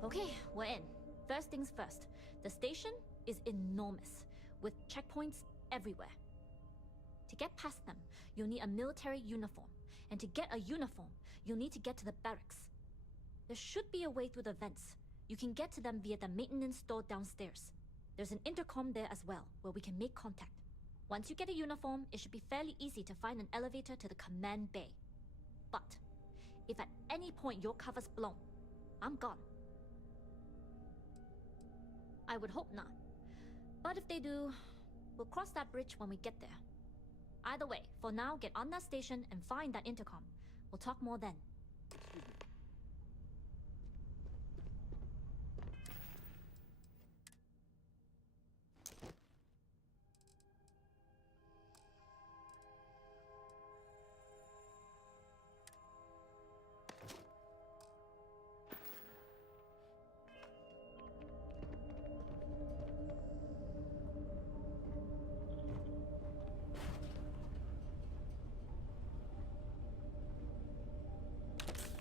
Okay, we're in. First things first. The station is enormous, with checkpoints everywhere. To get past them, you'll need a military uniform. And to get a uniform, you'll need to get to the barracks. There should be a way through the vents. You can get to them via the maintenance store downstairs. There's an intercom there as well, where we can make contact. Once you get a uniform, it should be fairly easy to find an elevator to the command bay. But if at any point your cover's blown, I'm gone. I would hope not. But if they do, we'll cross that bridge when we get there. Either way, for now, get on that station and find that intercom. We'll talk more then. Excuse me.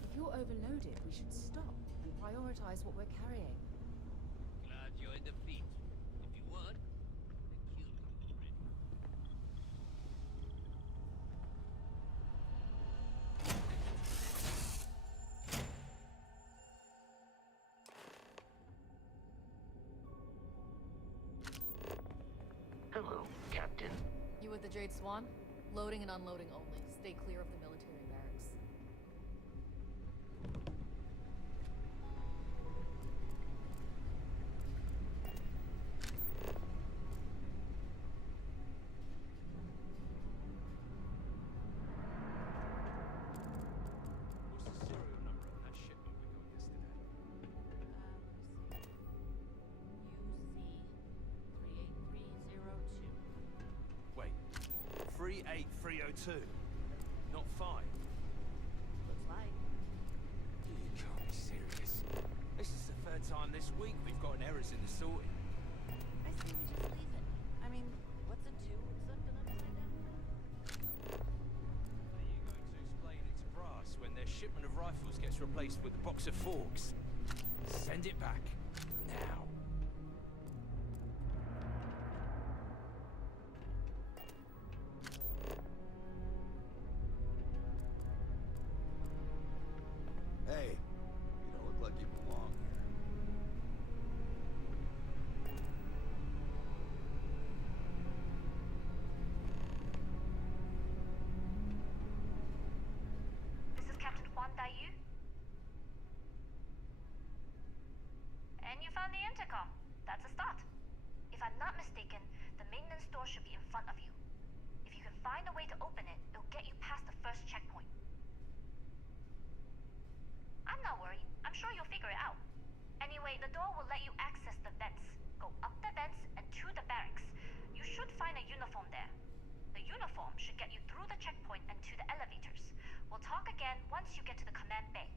If you're overloaded, we should stop and prioritize what we're carrying. Glad you're in the fleet. If you weren't, they'd kill you already. Hello, Captain. You with the Jade Swan? Loading and unloading only. Stay clear of the military barracks. What's the serial number on that shipment we got yesterday? Wait, 38302, not 5. Looks like. You can't be serious. This is the third time this week we've gotten errors in the sorting. I say we just leave it. I mean, what's a 2 except an upside down thing? How are you going to explain it to brass when their shipment of rifles gets replaced with a box of forks? Send it back. Now. Hey, you don't look like you belong here. This is Captain Huan Daiyu. And you found the intercom. That's a start. If I'm not mistaken, the maintenance door should be in front of you. If you can find a way to open it, it'll get you past the first checkpoint. I'm not worried. I'm sure you'll figure it out. Anyway, the door will let you access the vents. Go up the vents and to the barracks. You should find a uniform there. The uniform should get you through the checkpoint and to the elevators. We'll talk again once you get to the command bay.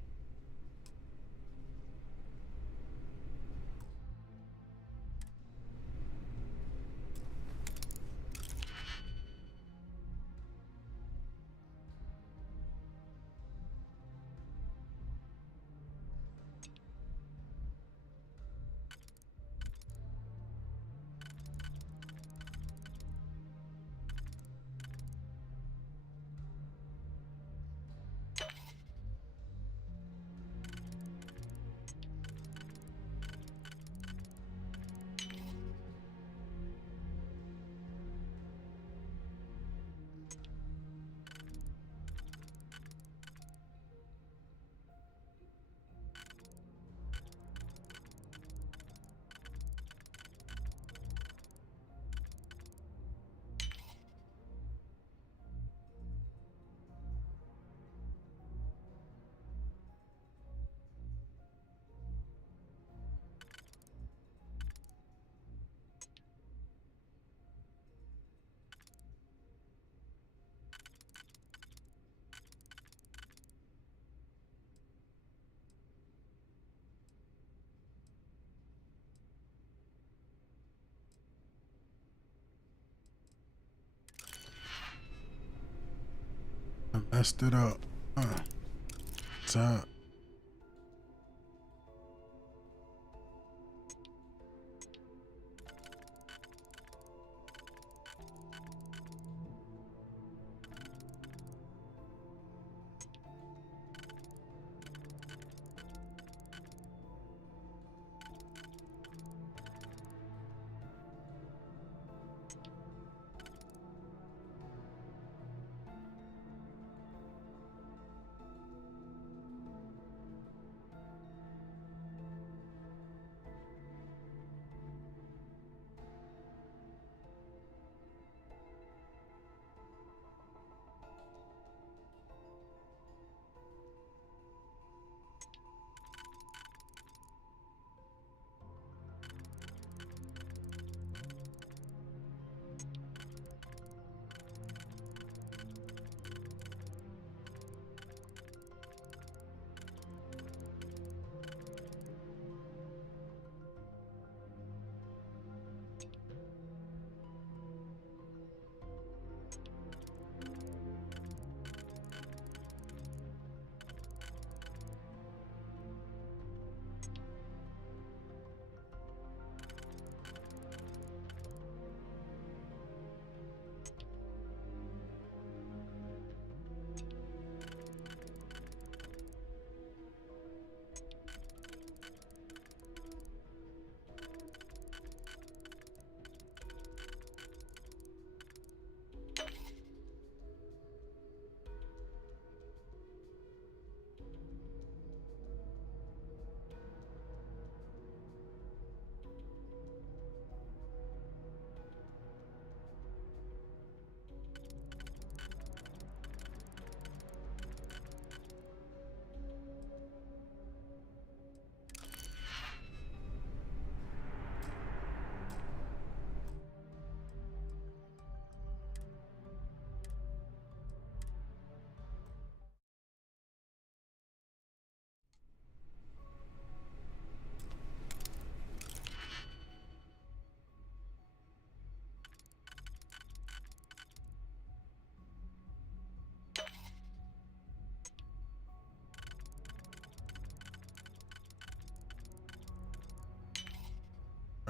I messed it up. What's up?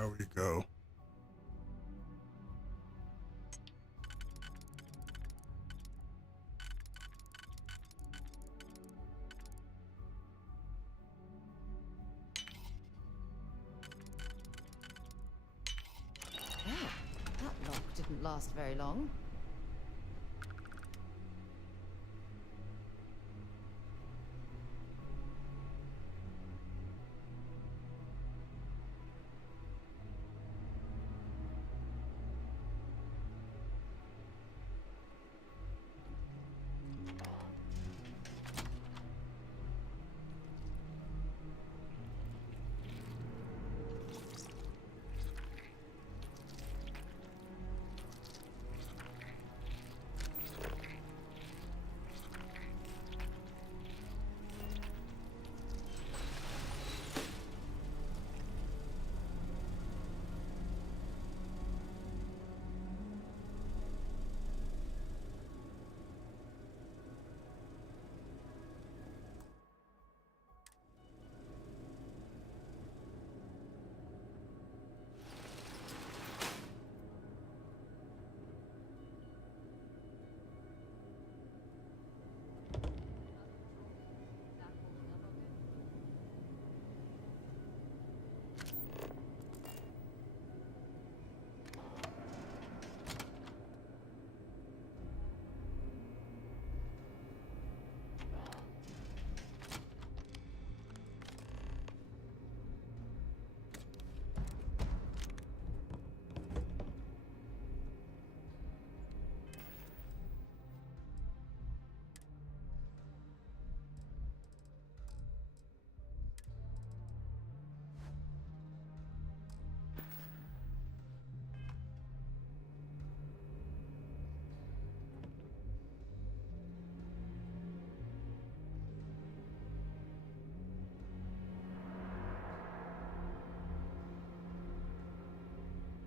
There we go. Well, that lock didn't last very long.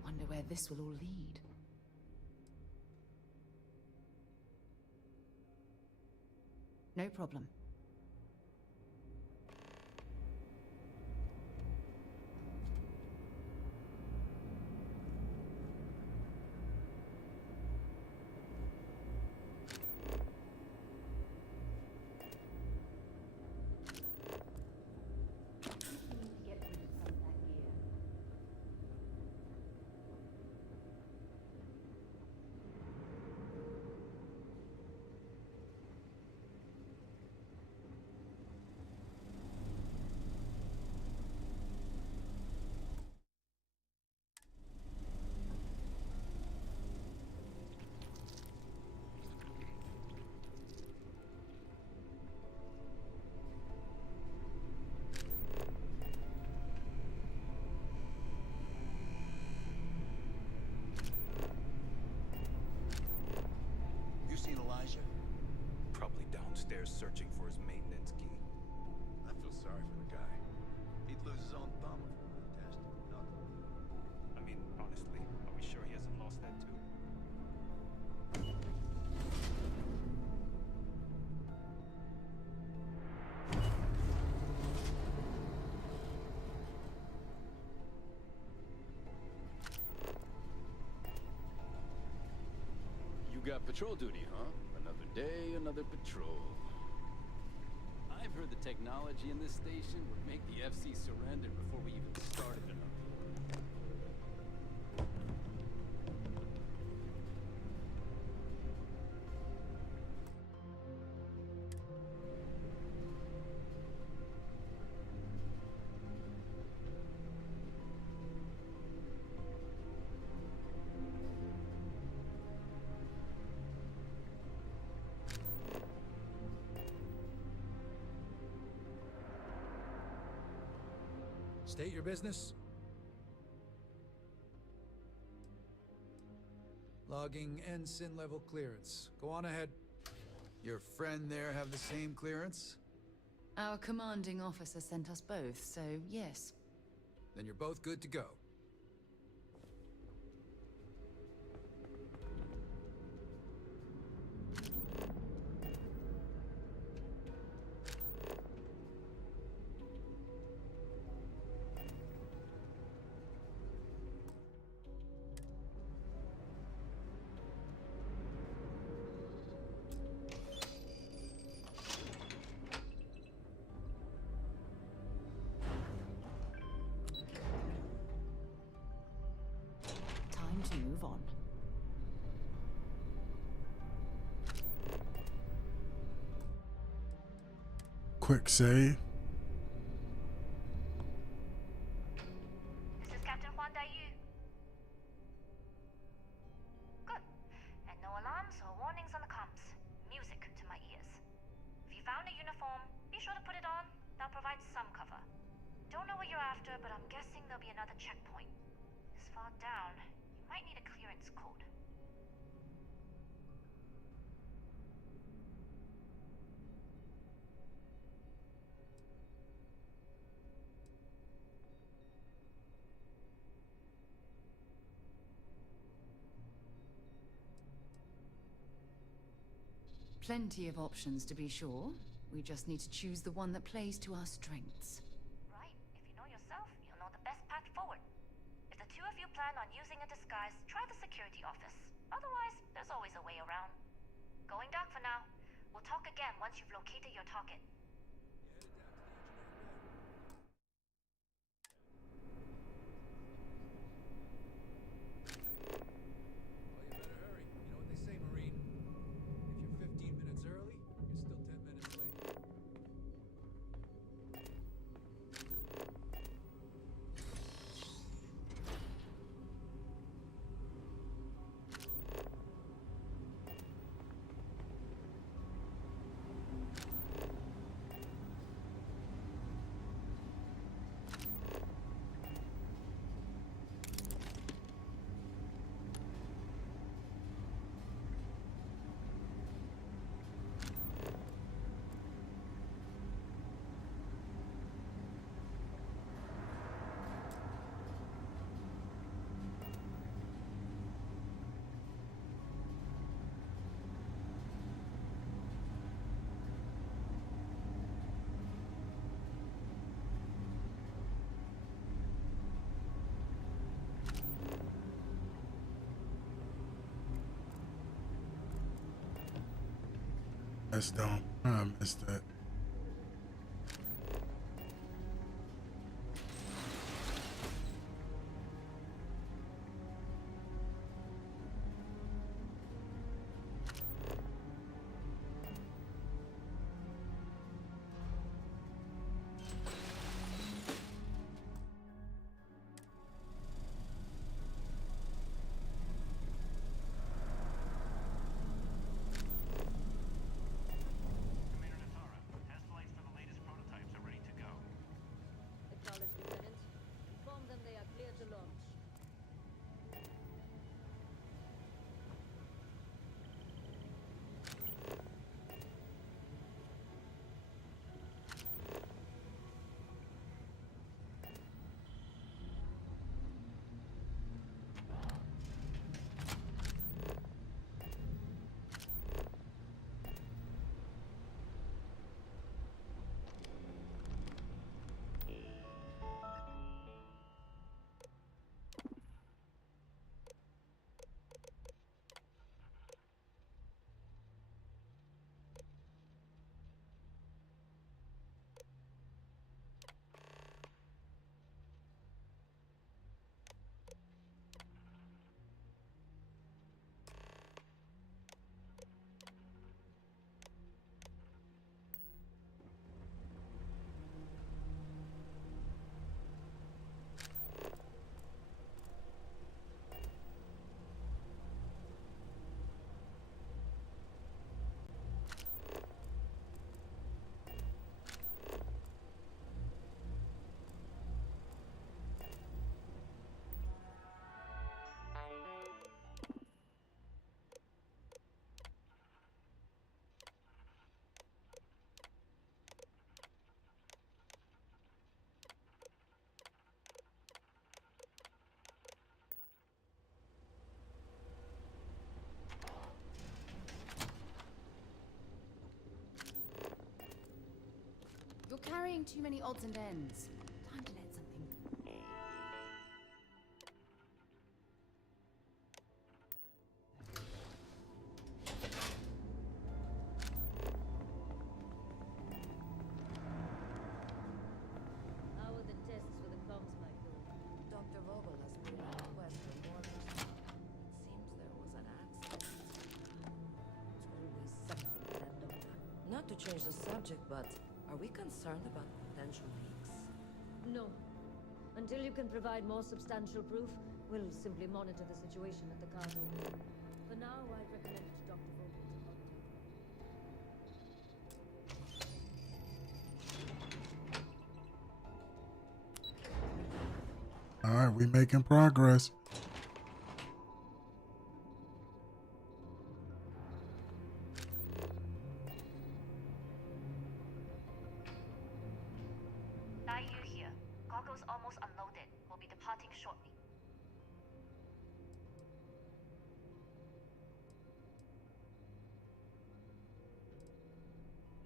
Wonder where this will all lead. No problem. You seen Elijah? Probably downstairs searching for his maintenance key. I feel sorry for the guy. He'd lose his own thumb if he wouldn't test. Nothing. I mean, honestly, are we sure he hasn't lost that too? You got patrol duty, huh? Another day, another patrol. I've heard the technology in this station would make the FC surrender before we even started another war. State your business. Logging ensign level clearance. Go on ahead. Your friend there have the same clearance? Our commanding officer sent us both, so yes. Then you're both good to go. quick save. This is Captain Huan Daiyu. Good. And no alarms or warnings on the comms. Music to my ears. If you found a uniform, be sure to put it on. That'll provide some cover. Don't know what you're after, but I'm guessing there'll be another checkpoint. This far down, you might need a clearance code. Plenty of options, to be sure. We just need to choose the one that plays to our strengths. Right. If you know yourself, you'll know the best path forward. If the two of you plan on using a disguise, try the security office. Otherwise, there's always a way around. Going dark for now. We'll talk again once you've located your target. Well, you better hurry. You know what they say, Marine. If you're 15 minutes early, you're still 10 minutes late. That's dumb. I missed that. Acknowledged, Lieutenant. Inform them they are clear to launch. You're carrying too many odds and ends. Time to let something. How are the tests for the comms, Michael? Dr. Vogel has put in a request for more personnel. It seems there was an accident. It's always something with that doctor. Not to change the subject, but Are we concerned about potential leaks? No. Until you can provide more substantial proof, we'll simply monitor the situation at the cargo. For now, I'd recommend Dr. Vogel to contact. All right, we making progress. Daiyu here. Cargo's almost unloaded. We'll be departing shortly.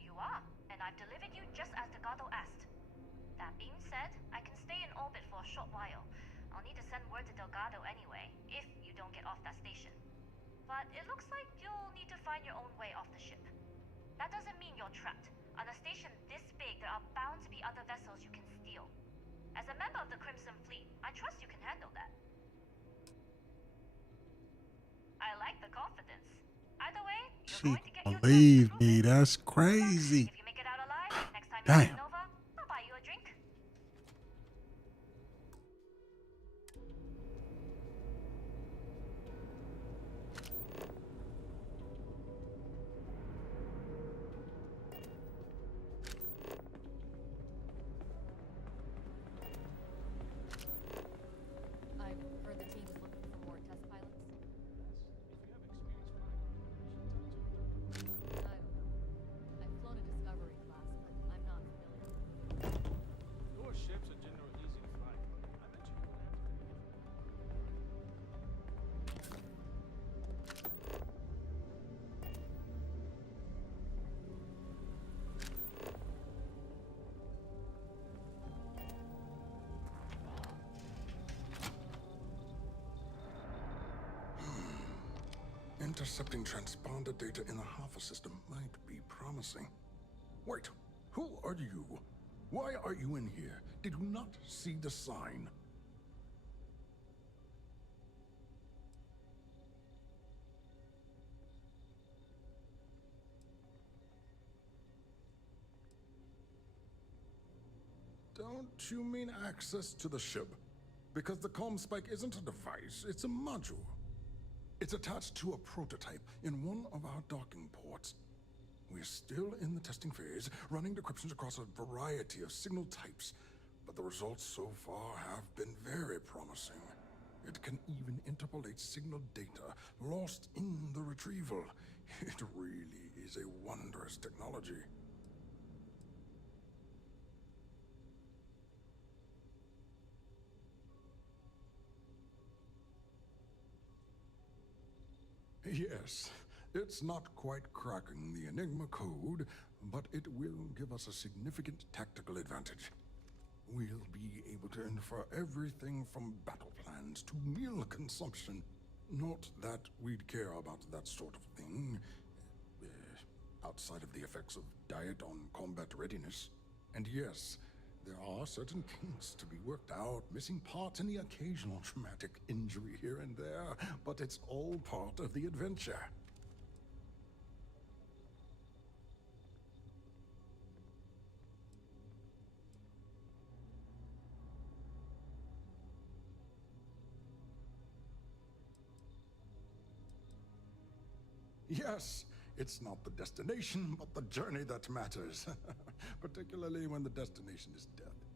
You are, and I've delivered you just as Delgado asked. That being said, I can stay in orbit for a short while. I'll need to send word to Delgado anyway, if you don't get off that station. But it looks like you'll need to find your own way off the ship. That doesn't mean you're trapped. On a station this big, there are bound to be other vessels you can steal. As a member of the Crimson Fleet, I trust you can handle that. I like the confidence. Either way, you're going to get your Believe me, that's crazy. If you make it out alive, next time Damn. you're in Nova, I'll buy you a drink. I've heard the team is looking for more test pilots. I don't know. I've flown a Discovery class, but I'm not familiar. Your ships are generally easy to fly. I mentioned you would have to. Intercepting transponder data in the Alpha system might be promising. Wait, who are you? Why are you in here? Did you not see the sign? Don't you mean access to the ship? Because the comm spike isn't a device, it's a module. It's attached to a prototype in one of our docking ports. We're still in the testing phase, running decryptions across a variety of signal types, but the results so far have been very promising. It can even interpolate signal data lost in the retrieval. It really is a wondrous technology. Yes, it's not quite cracking the Enigma code, but it will give us a significant tactical advantage. We'll be able to infer everything from battle plans to meal consumption. Not that we'd care about that sort of thing, outside of the effects of diet on combat readiness. And yes, there are certain kinks to be worked out, missing parts and the occasional traumatic injury here and there, but it's all part of the adventure. Yes, it's not the destination, but the journey that matters. Particularly when the destination is death.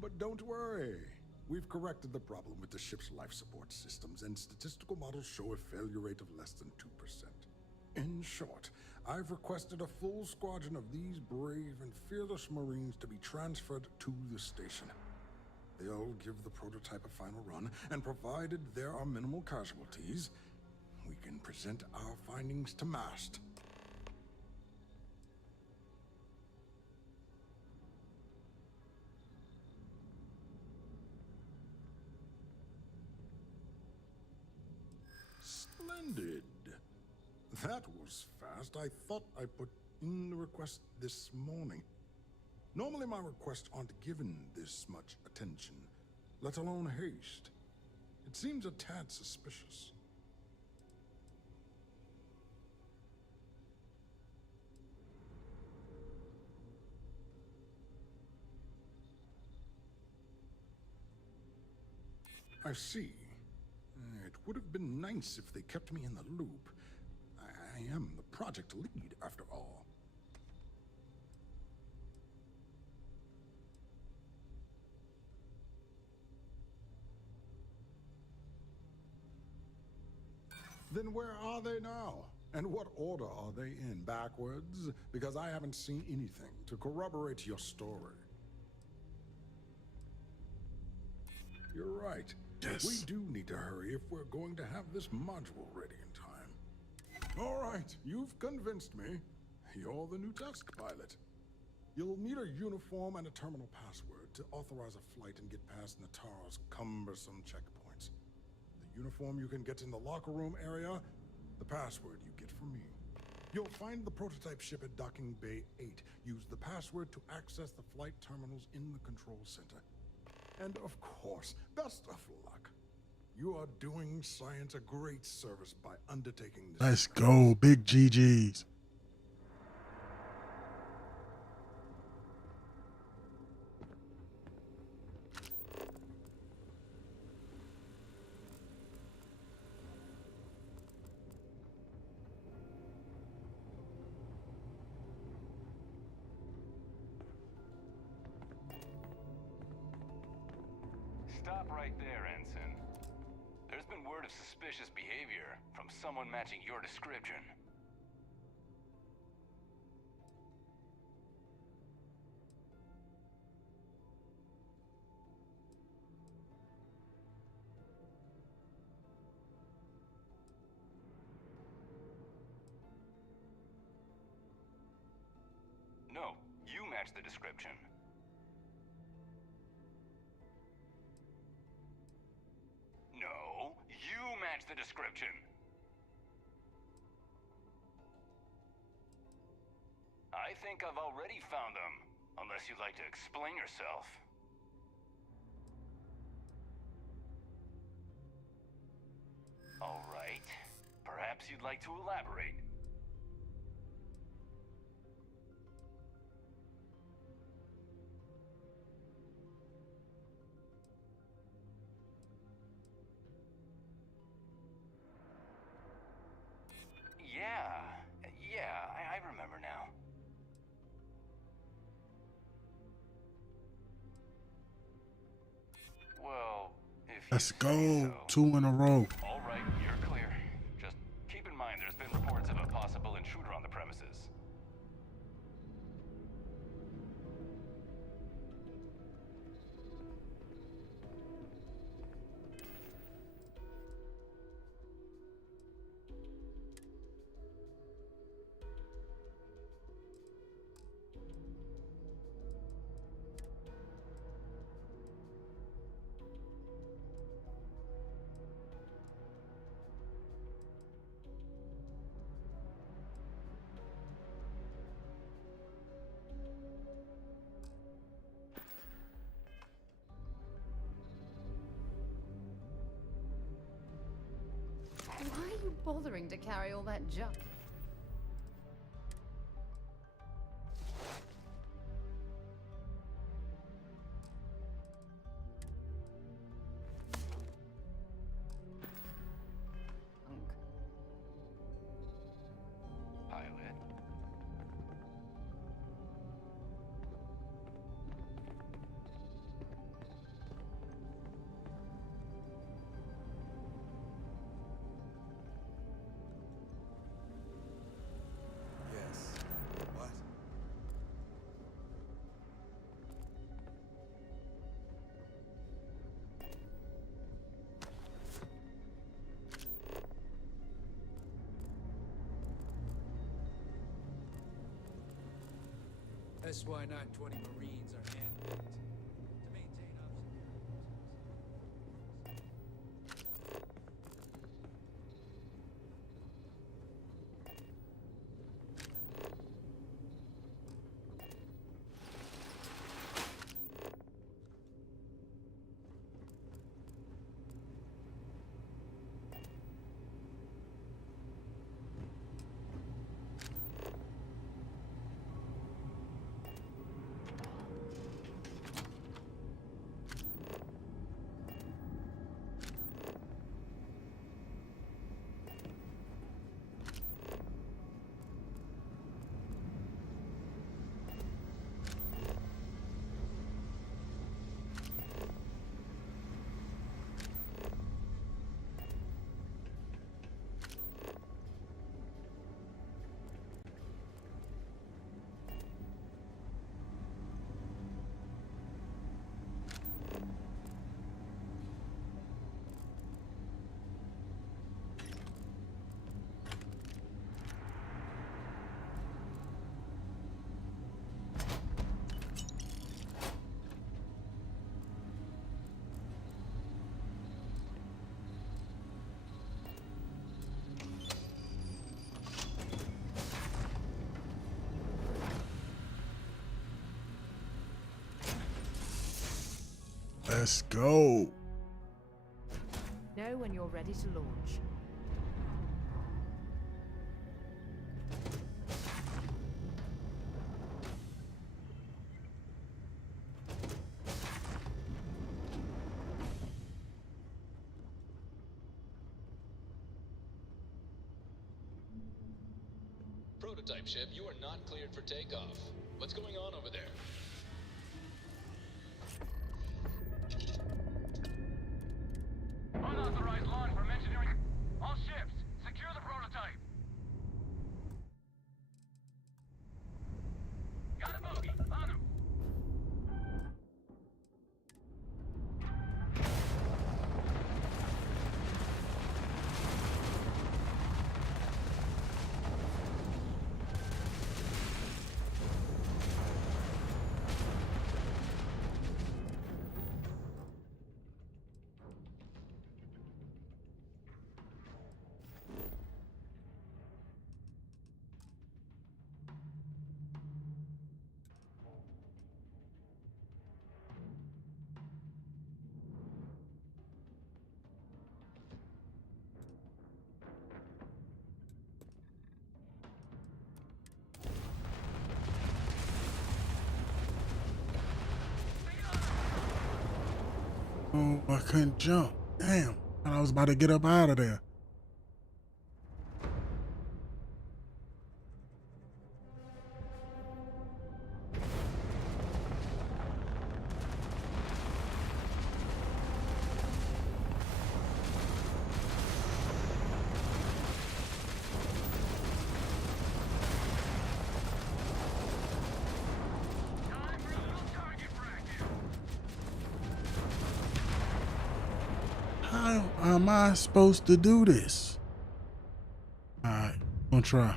But don't worry. We've corrected the problem with the ship's life support systems, and statistical models show a failure rate of less than 2%. In short, I've requested a full squadron of these brave and fearless Marines to be transferred to the station. They'll give the prototype a final run, and provided there are minimal casualties, we can present our findings to MAST. Splendid. That was fast. I thought I put in the request this morning. Normally my requests aren't given this much attention, let alone haste. It seems a tad suspicious. I see. It would have been nice if they kept me in the loop. I am the project lead, after all. Then where are they now? And what order are they in? Backwards? Because I haven't seen anything to corroborate your story. You're right. Yes. We do need to hurry if we're going to have this module ready in time. All right, you've convinced me. You're the new test pilot. You'll need a uniform and a terminal password to authorize a flight and get past Nataro's cumbersome checkpoints. The uniform you can get in the locker room area, the password you get from me. You'll find the prototype ship at Docking Bay 8. Use the password to access the flight terminals in the control center. And of course, best of luck. You are doing science a great service by undertaking this. Let's go, big GGs. Stop right there, Ensign. There's been word of suspicious behavior from someone matching your description. No, you match the description. No, you match the description. I think I've already found them, unless you'd like to explain yourself. All right. Perhaps you'd like to elaborate. Yeah, I remember now. Well, if Let's you go. say so. 2 in a row. All right, you're clear. Just keep in mind there's been reports of a possible intruder on the premises. Why are you bothering to carry all that junk? Pilot. Yes. What? SY-920 Marines are handpicked to maintain Let's go. Know when you're ready to launch. Prototype ship, you are not cleared for takeoff. What's going on over there? Unauthorized launch from engineering. All ships, secure the prototype. Got a bogey. On him. Oh, I couldn't jump. Damn. I was about to get up out of there. How am I supposed to do this? Alright, gonna try.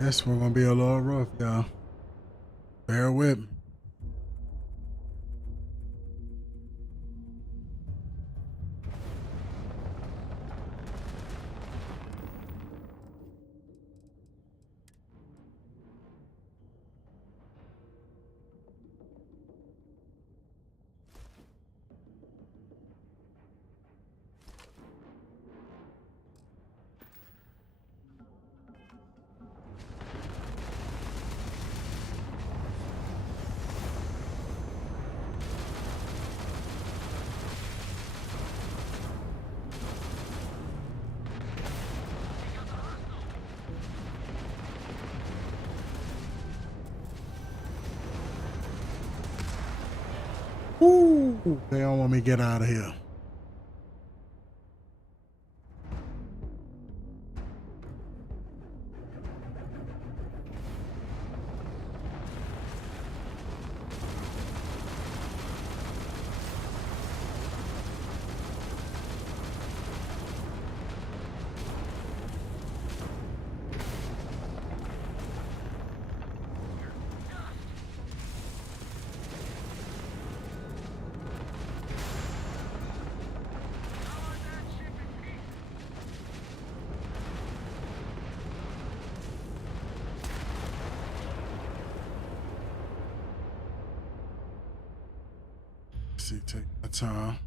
This one gonna be a little rough, y'all. Bear with me. Ooh, they don't want me to get out of here. See, take my time.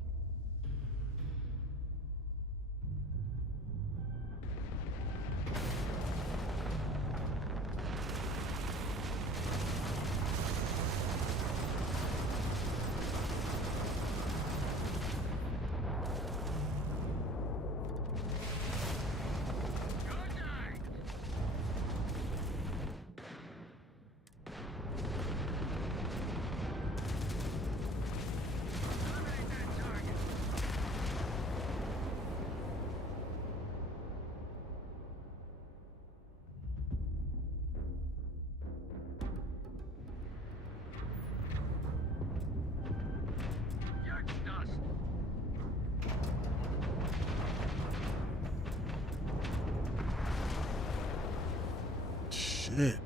Shit.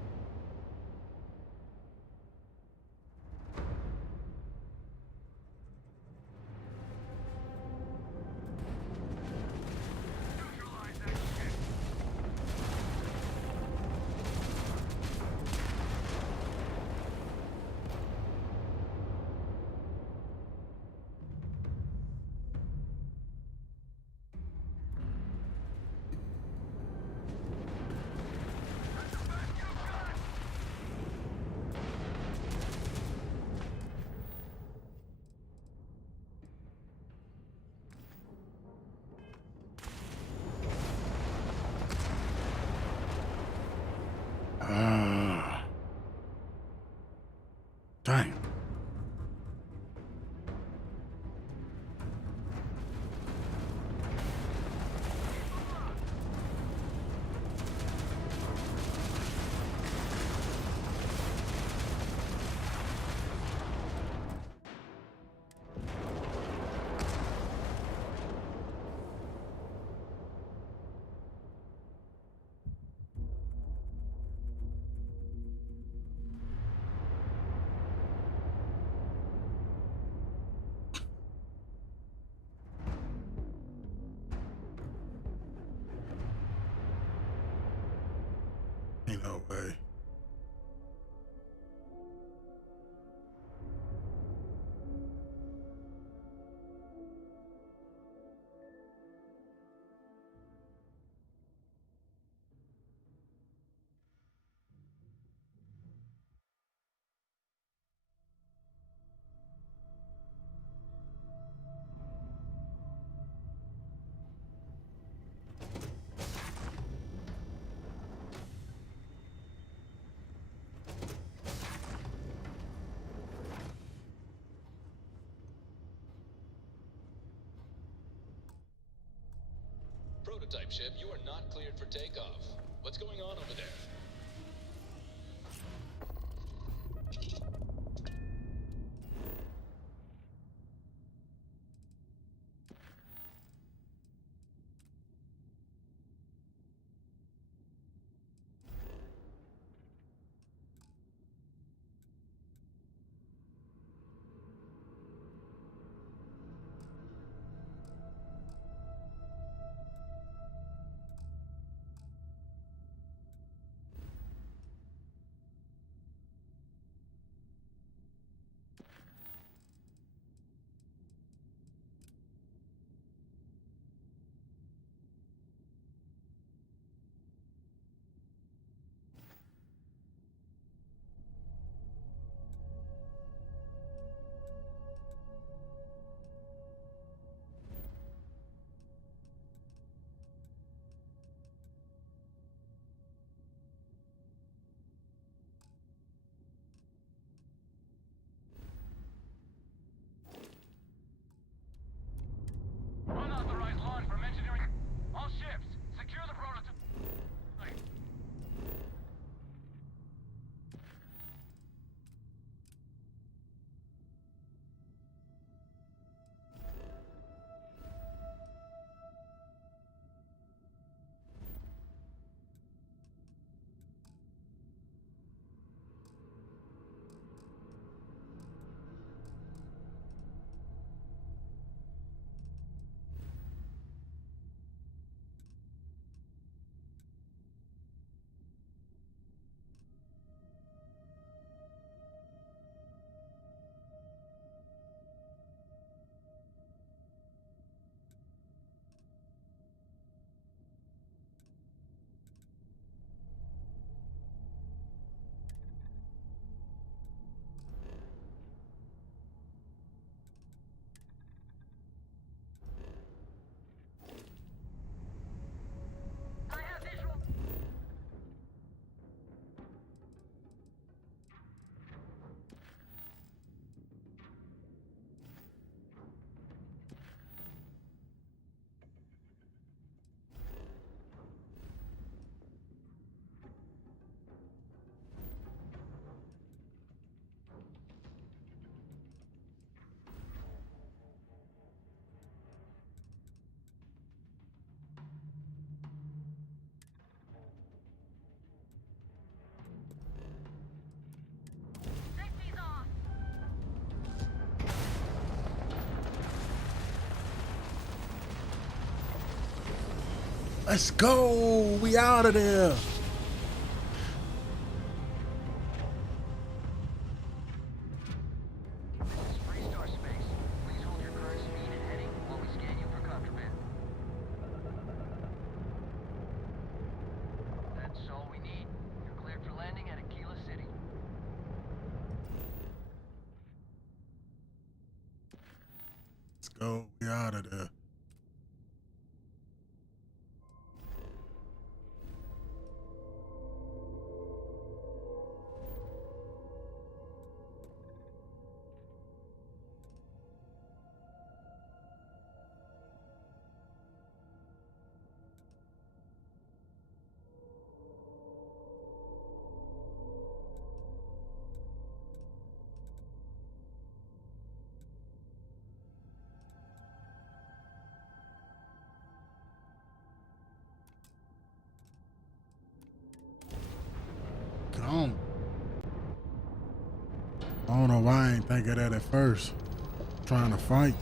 Dang. Ain't no way. Prototype ship, you are not cleared for takeoff. What's going on over there? Let's go. We out of there. Let's go. We out of there. Gone. I don't know why I ain't think of that at first. Trying to fight.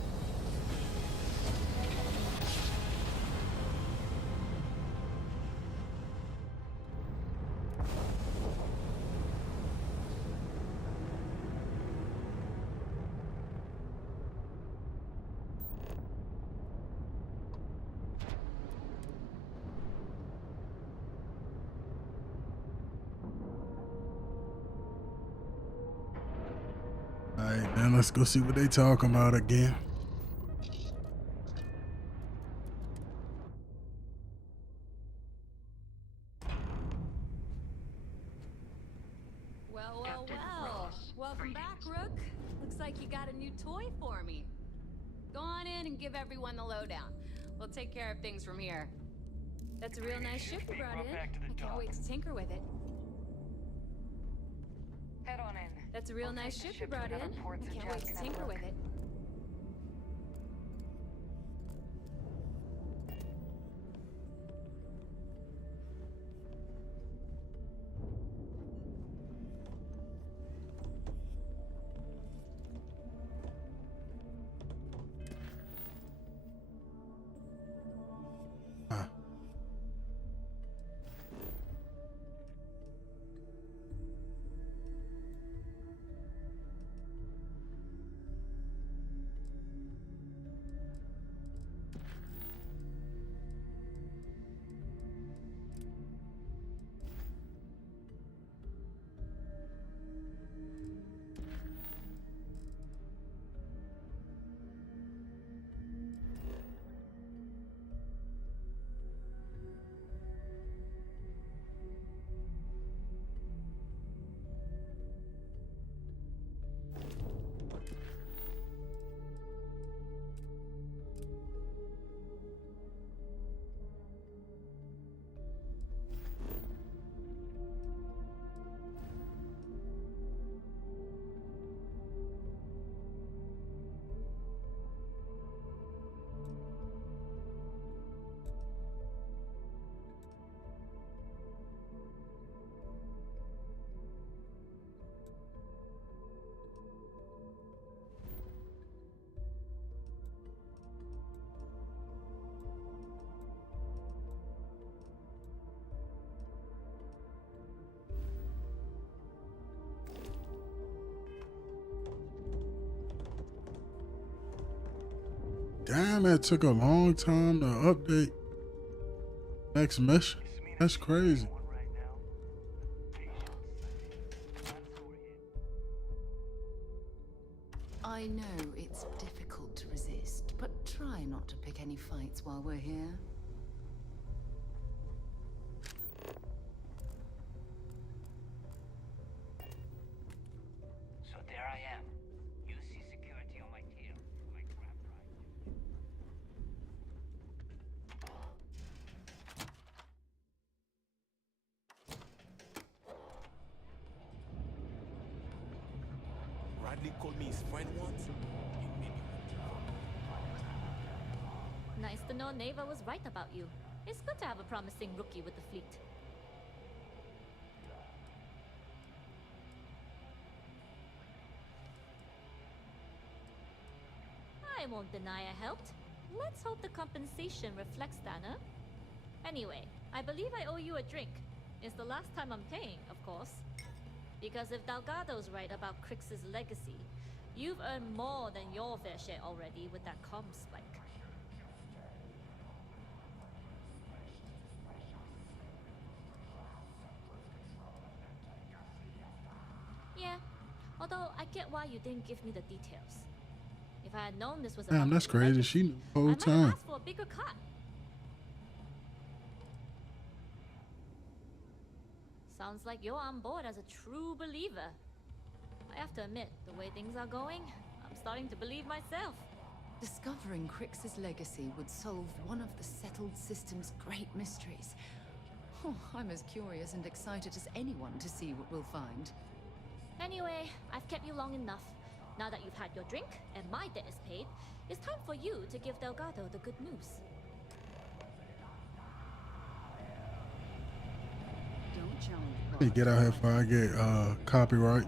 All right, man, let's go see what they talking about again. Well, well, well. Welcome back, Rook. Looks like you got a new toy for me. Go on in and give everyone the lowdown. We'll take care of things from here. That's a real nice ship you brought in. I can't wait to tinker with it. Head on in. That's a real nice ship you brought in. I can't wait to tinker with it. Damn, that took a long time to update. Next mission. That's crazy. I know it's difficult to resist, but try not to pick any fights while we're here. So there I am. You see security on my tail. My crap ride. Radley called me his friend once. Nice to know Neva was right about you. It's good to have a promising rookie with the fleet. I won't deny I helped. Let's hope the compensation reflects that, huh? Anyway, I believe I owe you a drink. It's the last time I'm paying, of course. Because if Delgado's right about Crix's legacy, you've earned more than your fair share already with that comm spike. Yeah, although I get why you didn't give me the details. If I had known this was Damn, about that's your crazy. legacy, She knew the I whole might have time. asked for a bigger cut. Sounds like you're on board as a true believer. I have to admit, the way things are going, I'm starting to believe myself. Discovering Crix's legacy would solve one of the settled system's great mysteries. Oh, I'm as curious and excited as anyone to see what we'll find. Anyway, I've kept you long enough. Now that you've had your drink and my debt is paid, it's time for you to give Delgado the good news. Don't challenge. Hey, get out here before I get copyright.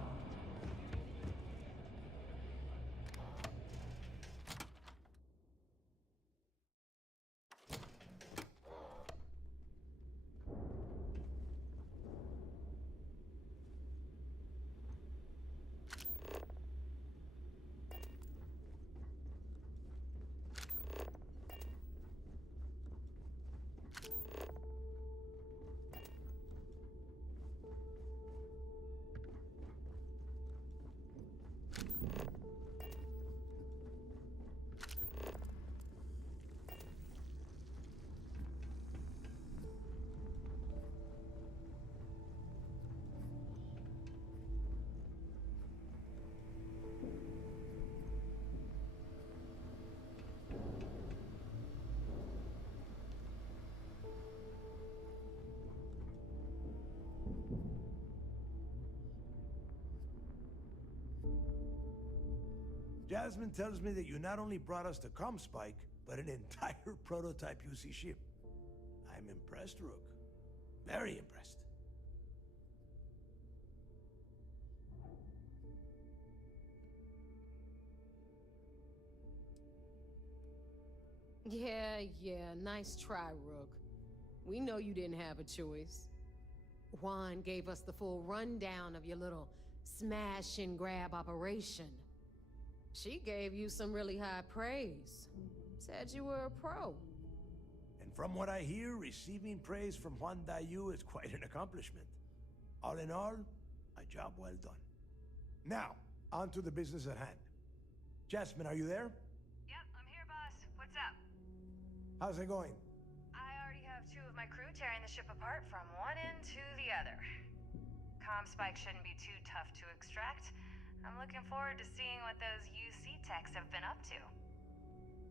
Jasmine tells me that you not only brought us the comm spike, but an entire prototype UC ship. I'm impressed, Rook. Very impressed. Yeah, nice try, Rook. We know you didn't have a choice. Juan gave us the full rundown of your little smash and grab operation. She gave you some really high praise. Said you were a pro. And from what I hear, receiving praise from Juan Dayu is quite an accomplishment. All in all, a job well done. Now, on to the business at hand. Jasmine, are you there? Yep, I'm here, boss. What's up? How's it going? I already have 2 of my crew tearing the ship apart from one end to the other. Comm spike shouldn't be too tough to extract. I'm looking forward to seeing what those UC techs have been up to.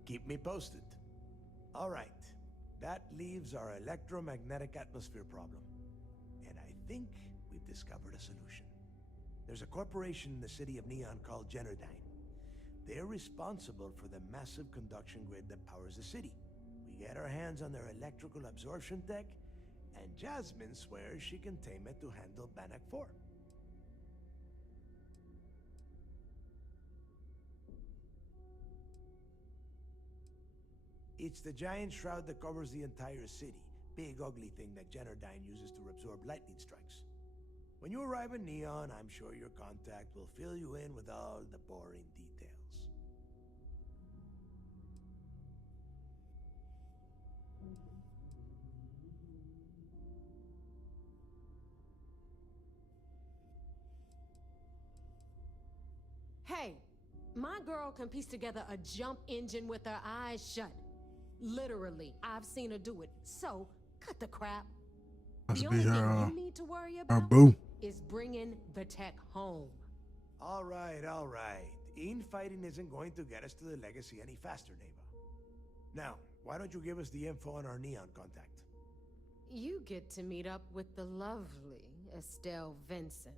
Keep me posted. All right. That leaves our electromagnetic atmosphere problem. And I think we've discovered a solution. There's a corporation in the city of Neon called Generdyne. They're responsible for the massive conduction grid that powers the city. We get our hands on their electrical absorption tech, and Jasmine swears she can tame it to handle Bannock 4. It's the giant shroud that covers the entire city. Big ugly thing that Generdyne uses to absorb lightning strikes. When you arrive in Neon, I'm sure your contact will fill you in with all the boring details. Hey, my girl can piece together a jump engine with her eyes shut. Literally, I've seen her do it. So, cut the crap. Must The be only thing her, you need to worry her about boo. is bringing the tech home. All right, all right. Infighting isn't going to get us to the legacy any faster, Neva. Now, why don't you give us the info on our Neon contact? You get to meet up with the lovely Estelle Vincent.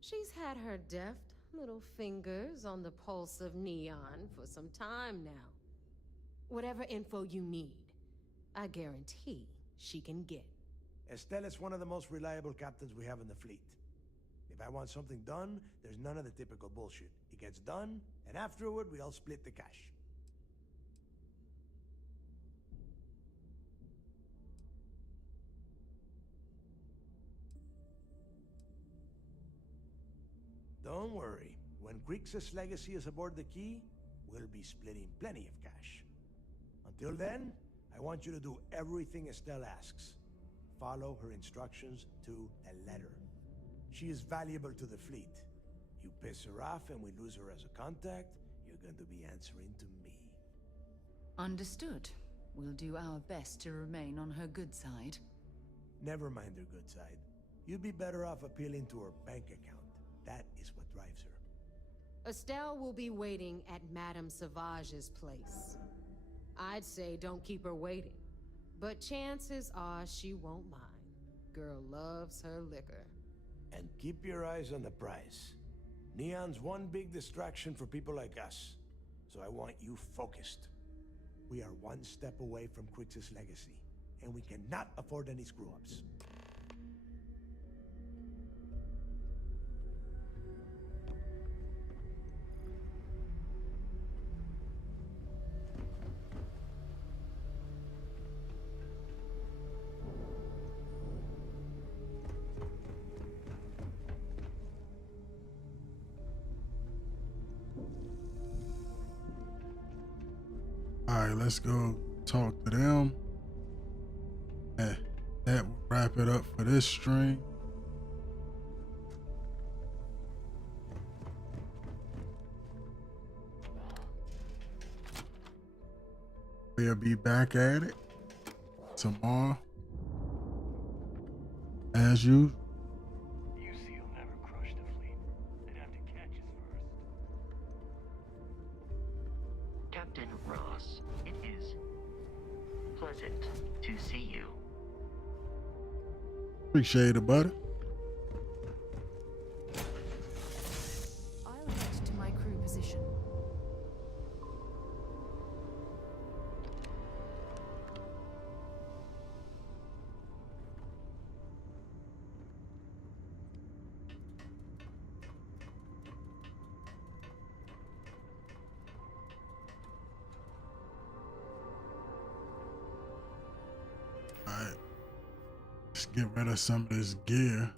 She's had her deft little fingers on the pulse of Neon for some time now. Whatever info you need, I guarantee she can get. Estelle is one of the most reliable captains we have in the fleet. If I want something done, there's none of the typical bullshit. It gets done, and afterward, we all split the cash. Don't worry. When Grixis legacy is aboard the key, we'll be splitting plenty of cash. Until then, I want you to do everything Estelle asks. Follow her instructions to the letter. She is valuable to the fleet. You piss her off and we lose her as a contact, you're going to be answering to me. Understood. We'll do our best to remain on her good side. Never mind her good side. You'd be better off appealing to her bank account. That is what drives her. Estelle will be waiting at Madame Sauvage's place. I'd say don't keep her waiting, but chances are she won't mind. Girl loves her liquor. And keep your eyes on the prize. Neon's one big distraction for people like us, so I want you focused. We are one step away from Grixis legacy, and we cannot afford any screw-ups. All right, let's go talk to them. And that will wrap it up for this stream. We'll be back at it tomorrow, as usual. UC'll never crush the fleet. They'd have to catch us first. Captain Ross, it is pleasant to see you. Appreciate it, buddy. I'll head to my crew position. All right. Let's get rid of some of this gear.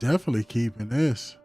Definitely keeping this.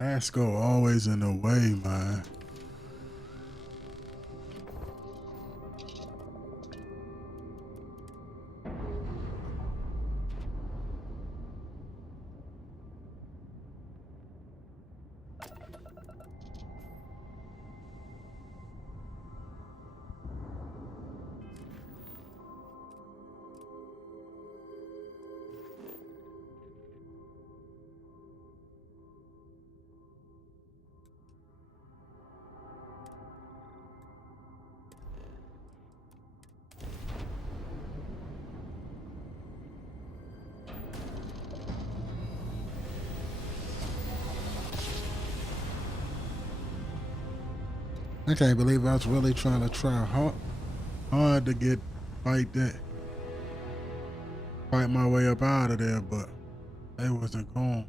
Asco always in the way, man. I can't believe I was really trying to try hard to fight my way up out of there, but they wasn't going.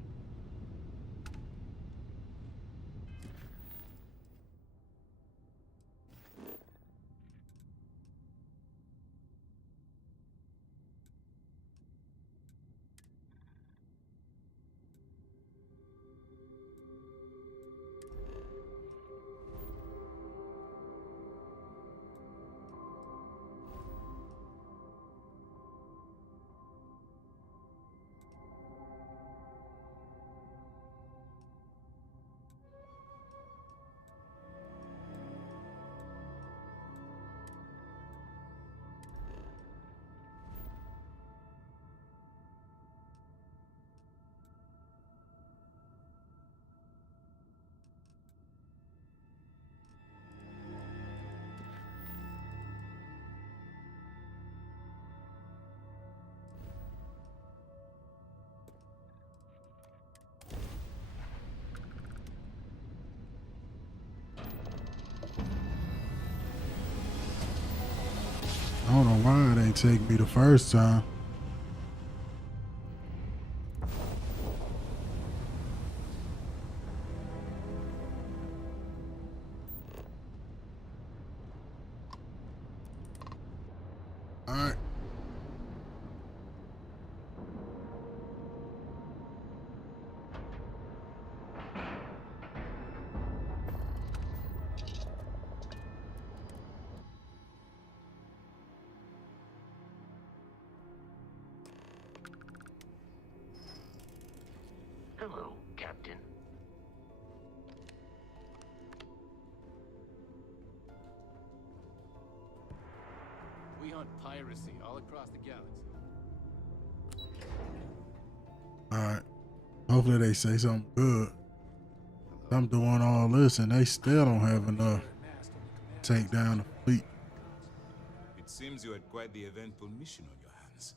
I don't know why it ain't take me the first time. All right. Hello, Captain. We hunt piracy all across the galaxy. All right. Hopefully they say something good. I'm doing all this and they still don't have enough to take down the fleet. It seems you had quite the eventful mission on your hands.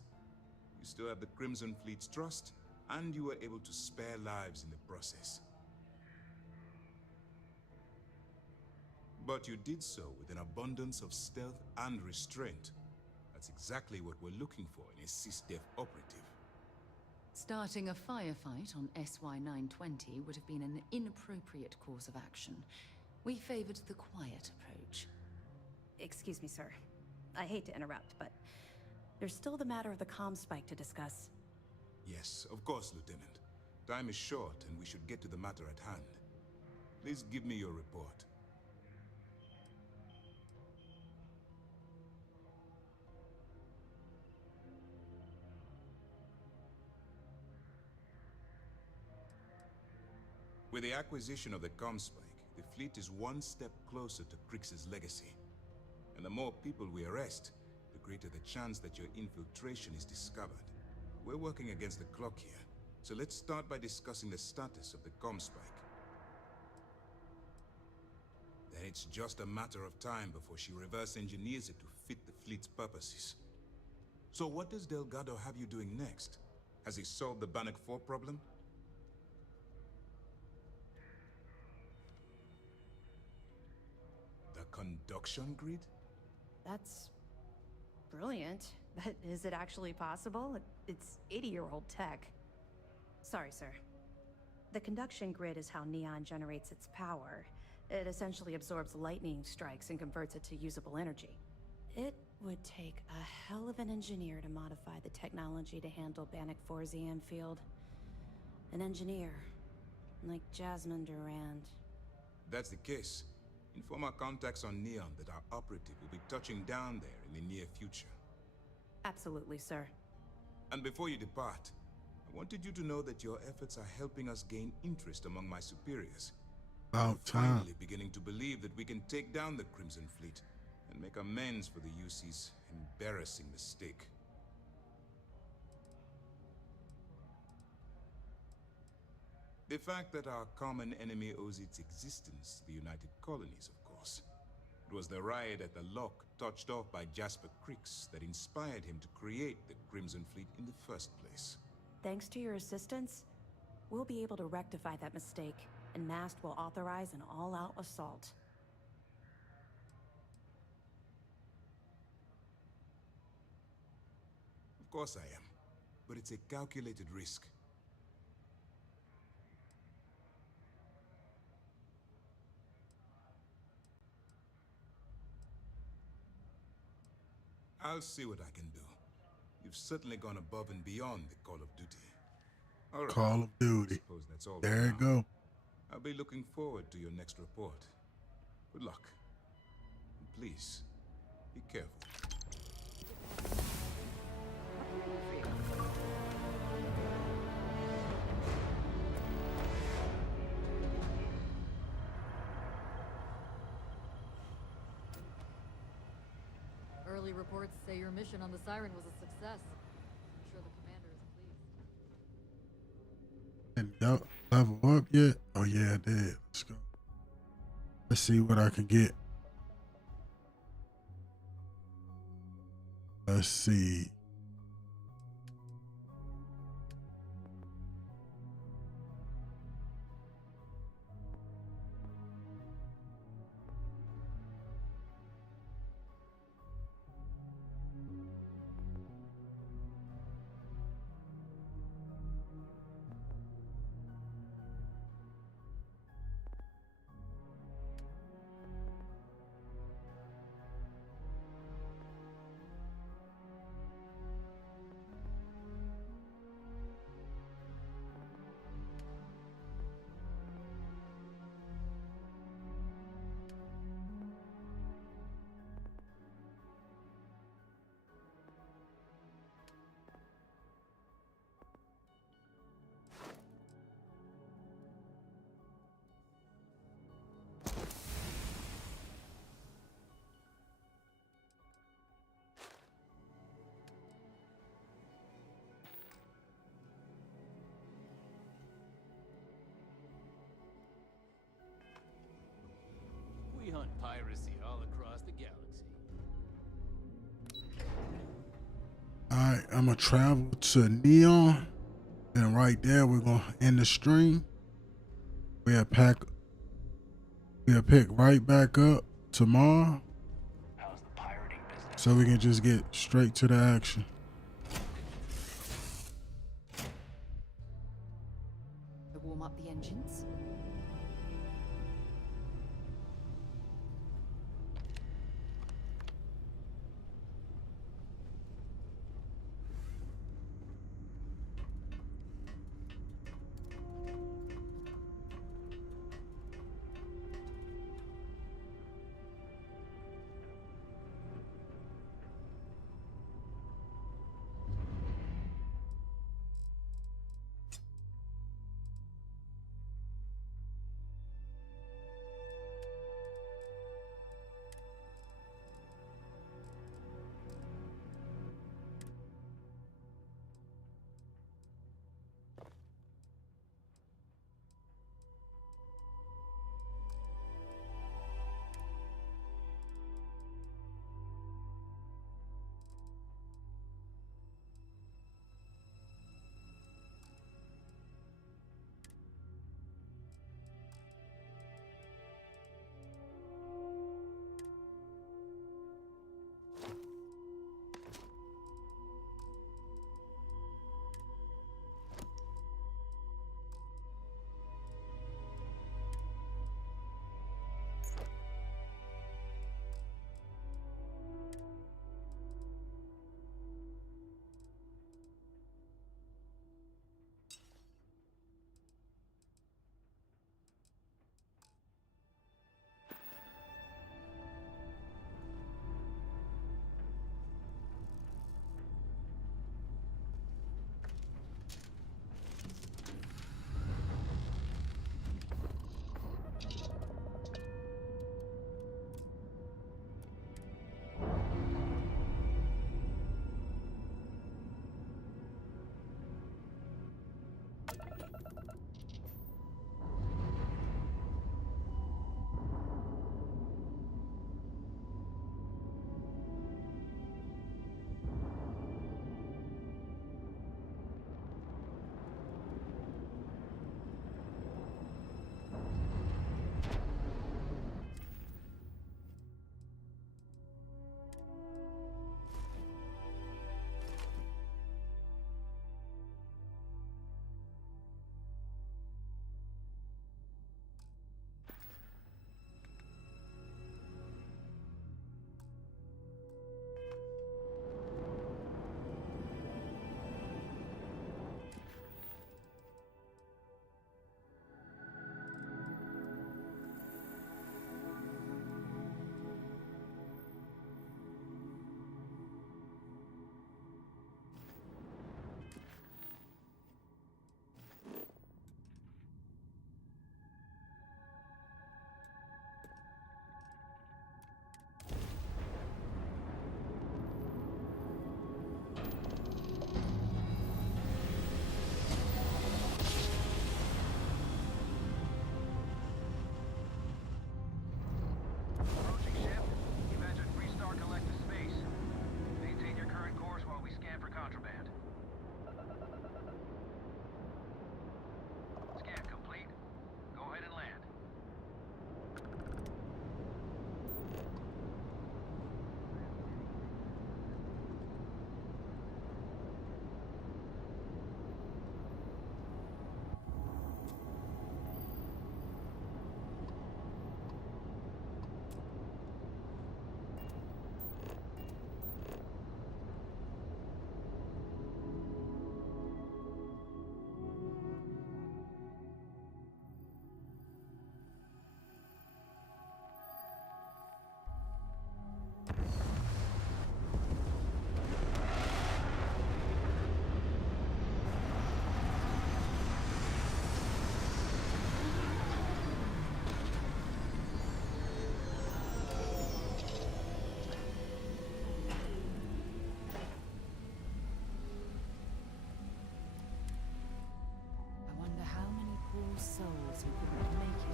You still have the Crimson Fleet's trust, and you were able to spare lives in the process. But you did so with an abundance of stealth and restraint. That's exactly what we're looking for in a SysDef operative. Starting a firefight on SY-920 would have been an inappropriate course of action. We favored the quiet approach. Excuse me, sir. I hate to interrupt, but there's still the matter of the comm spike to discuss. Yes, of course, Lieutenant. Time is short, and we should get to the matter at hand. Please give me your report. With the acquisition of the comm spike, the fleet is one step closer to Crix's legacy. And the more people we arrest, the greater the chance that your infiltration is discovered. We're working against the clock here, so let's start by discussing the status of the comm spike. Then it's just a matter of time before she reverse engineers it to fit the fleet's purposes. So what does Delgado have you doing next? Has he solved the Bannock 4 problem? The conduction grid? That's brilliant, but is it actually possible? It's 80-year-old tech. Sorry, sir. The conduction grid is how Neon generates its power. It essentially absorbs lightning strikes and converts it to usable energy. It would take a hell of an engineer to modify the technology to handle Bannock 4's EM field. An engineer, Like Jasmine Durand. That's the case. Inform our contacts on Neon that our operative will be touching down there in the near future. Absolutely, sir. And before you depart, I wanted you to know that your efforts are helping us gain interest among my superiors. About I'm time. finally beginning to believe that we can take down the Crimson Fleet and make amends for the UC's embarrassing mistake. The fact that our common enemy owes its existence to the United Colonies, of course. It was the riot at the Lock, touched off by Jasper Crix, that inspired him to create the Crimson Fleet in the first place. Thanks to your assistance, we'll be able to rectify that mistake, and Mast will authorize an all-out assault. Of course I am, but it's a calculated risk. I'll see what I can do. You've certainly gone above and beyond the Call of Duty. All right. Call of Duty. Suppose that's all There for you now. go. I'll be looking forward to your next report. Good luck. And please, be careful. Early reports say your mission on the Siren was a success. I'm sure the commander is pleased. And y'all level up yet? Oh yeah, I did. Let's go. Let's see what I can get. Let's see. We hunt piracy all across the galaxy. Alright, I'm gonna travel to Neon. And right there we're gonna end the stream. We'll pick right back up tomorrow. How's the pirating business? So we can just get straight to the action. To warm up the engines.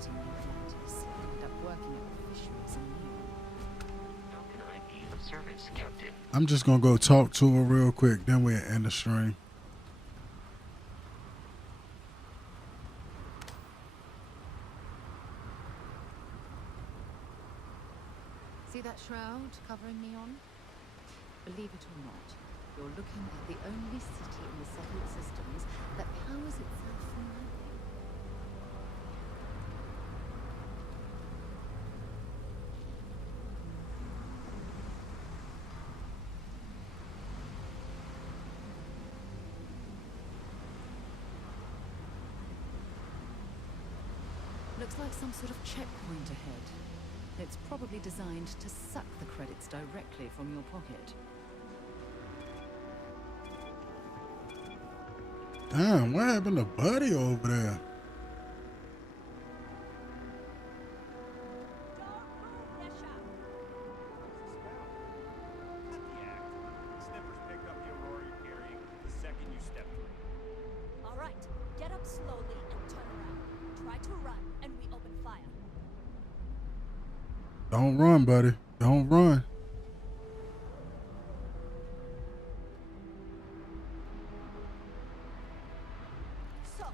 visiting New Atlantis. Ended up working at the fisheries in Neon. How can I be of service, Captain? I'm just gonna go talk to her real quick, then we'll end the stream. See that shroud covering Neon? Believe it or not, you're looking at the only city in the settled systems that powers itself from nothing. Looks like some sort of checkpoint ahead. It's probably designed to suck the credits directly from your pocket. Damn, what happened to Buddy over there? Snippers picked up the Aurora you're carrying the second you step through. All right, get up slowly and turn around. Try to run, and we open fire. Don't run, buddy. Don't run. So,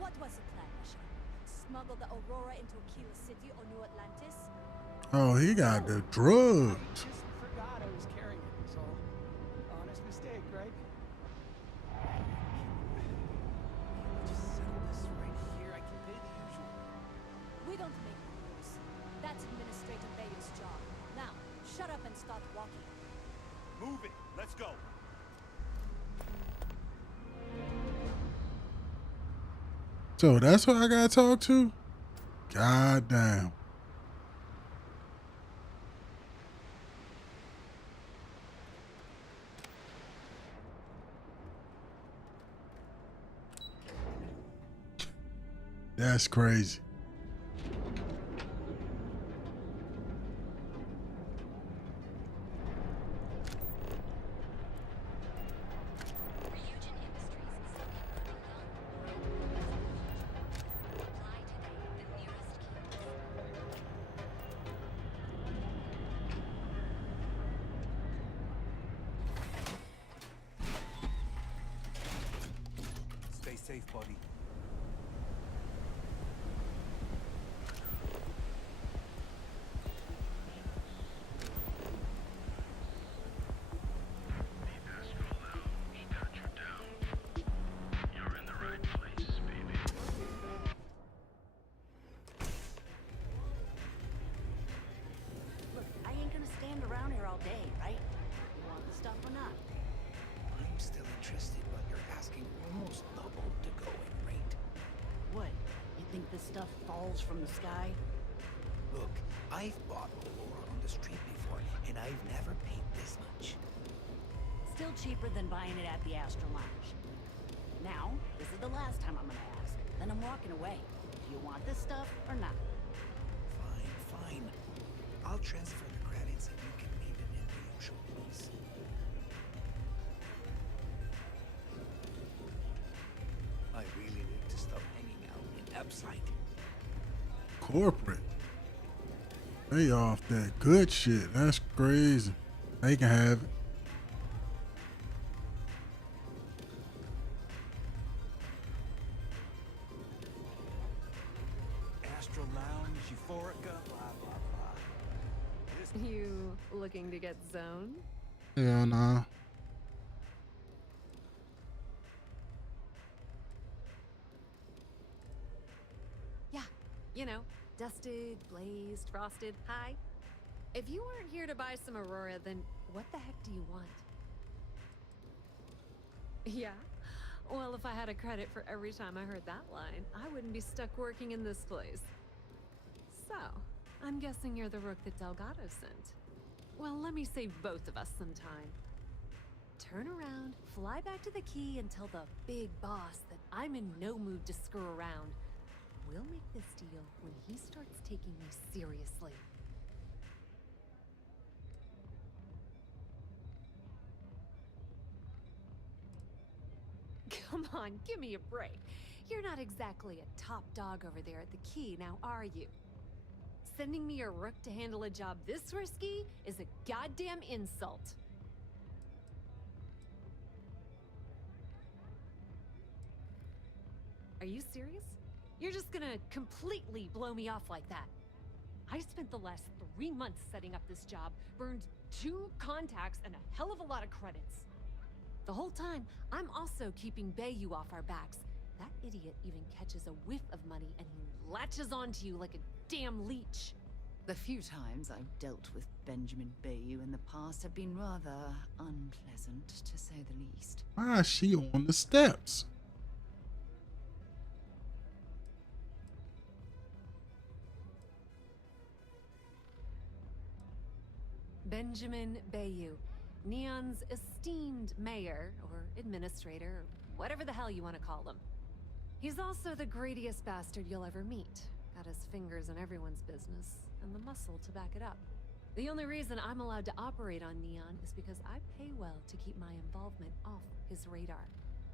what was the plan, Misha? Smuggle the Aurora into Aquila City or New Atlantis? Oh, he got the drugs. Just forgot I was carrying it, was all. Honest mistake, right? Just settle this right here. I can pay the usual. We don't make rules. That's Administrator Bayer's job. Now, shut up and start walking. Move it. Let's go. So that's what I gotta talk to? God damn. That's crazy. Stay safe, buddy. Look, I ain't gonna stand around here all day, right? You want the stuff or not? I'm still interested, but you're asking almost double the going rate. What? You think this stuff falls from the sky? Look, I've bought Aurora on the street before, and I've never paid this much. Still cheaper than buying it at the Astro Lounge. Now, this is the last time I'm gonna ask. Then I'm walking away. Do you want this stuff or not? Fine. I'll transfer the credits and you can leave it in the usual place. I really need to stop hanging out in Epsite. Corporate. They off that good shit. That's crazy. They can have it. Astro Lounge, Euphorica, blah, blah, blah. You looking to get zoned? Hell nah. Yeah, you know, dusted, blazed, frosted, high. If you weren't here to buy some Aurora, then what the heck do you want? Yeah? Well, if I had a credit for every time I heard that line, I wouldn't be stuck working in this place. So, I'm guessing you're the rook that Delgado sent. Well, let me save both of us some time. Turn around, fly back to the key, and tell the big boss that I'm in no mood to screw around. We'll make this deal when he starts taking me seriously. Come on, give me a break. You're not exactly a top dog over there at the key, now are you? Sending me a rook to handle a job this risky is a goddamn insult. Are you serious? You're just gonna completely blow me off like that? I spent the last 3 months setting up this job, burned 2 contacts and a hell of a lot of credits. The whole time, I'm also keeping Bayou off our backs. That idiot even catches a whiff of money and he latches onto you like a damn leech. The few times I've dealt with Benjamin Bayou in the past have been rather unpleasant, to say the least. Why is she on the steps? Benjamin Bayou, Neon's esteemed mayor, or administrator, or whatever the hell you want to call him. He's also the greediest bastard you'll ever meet. Got his fingers in everyone's business, and the muscle to back it up. The only reason I'm allowed to operate on Neon is because I pay well to keep my involvement off his radar.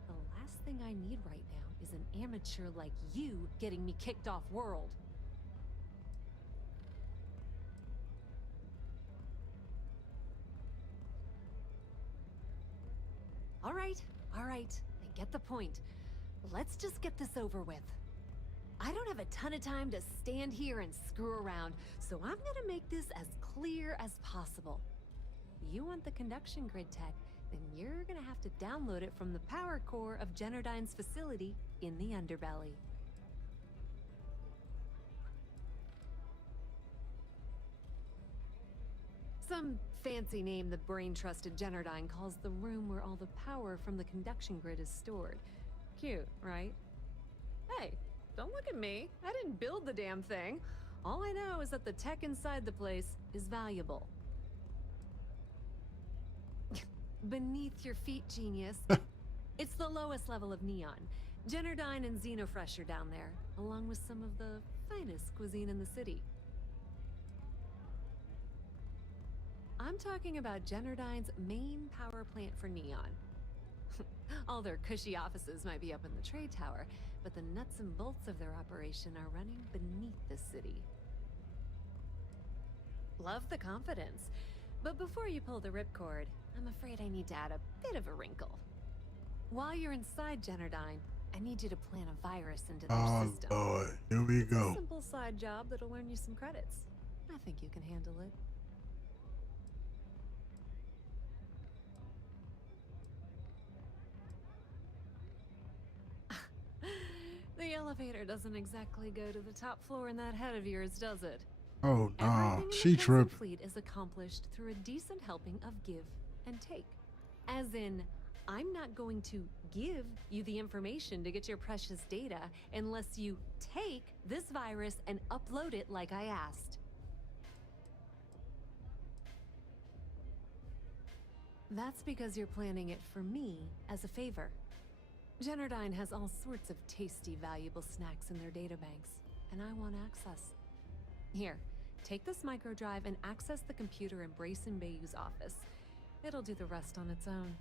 The last thing I need right now is an amateur like you getting me kicked off world. All right, I get the point. Let's just get this over with. I don't have a ton of time to stand here and screw around, so I'm gonna make this as clear as possible. You want the conduction grid tech, then you're gonna have to download it from the power core of Generdyne's facility in the underbelly. Some fancy name the brain-trusted Generdyne calls the room where all the power from the conduction grid is stored. Cute, right? Hey, don't look at me. I didn't build the damn thing. All I know is that the tech inside the place is valuable. Beneath your feet, genius. It's the lowest level of Neon. Generdyne and Xenofresh are down there, along with some of the finest cuisine in the city. I'm talking about Generdyne's main power plant for Neon. All their cushy offices might be up in the trade tower, but the nuts and bolts of their operation are running beneath the city. Love the confidence, but before you pull the ripcord, I'm afraid I need to add a bit of a wrinkle. While you're inside Generdyne, I need you to plant a virus into their system. Oh Lord, here we It's a go. simple side job that'll earn you some credits. I think you can handle it. The elevator doesn't exactly go to the top floor in that head of yours, does it? Oh nah, Everything in she the present tripping. fleet is accomplished through a decent helping of give and take. As in, I'm not going to give you the information to get your precious data unless you take this virus and upload it like I asked. That's because you're planning it for me as a favor. Generdyne has all sorts of tasty, valuable snacks in their databanks, and I want access. Here, take this microdrive and access the computer in Brayson Bayou's office. It'll do the rest on its own.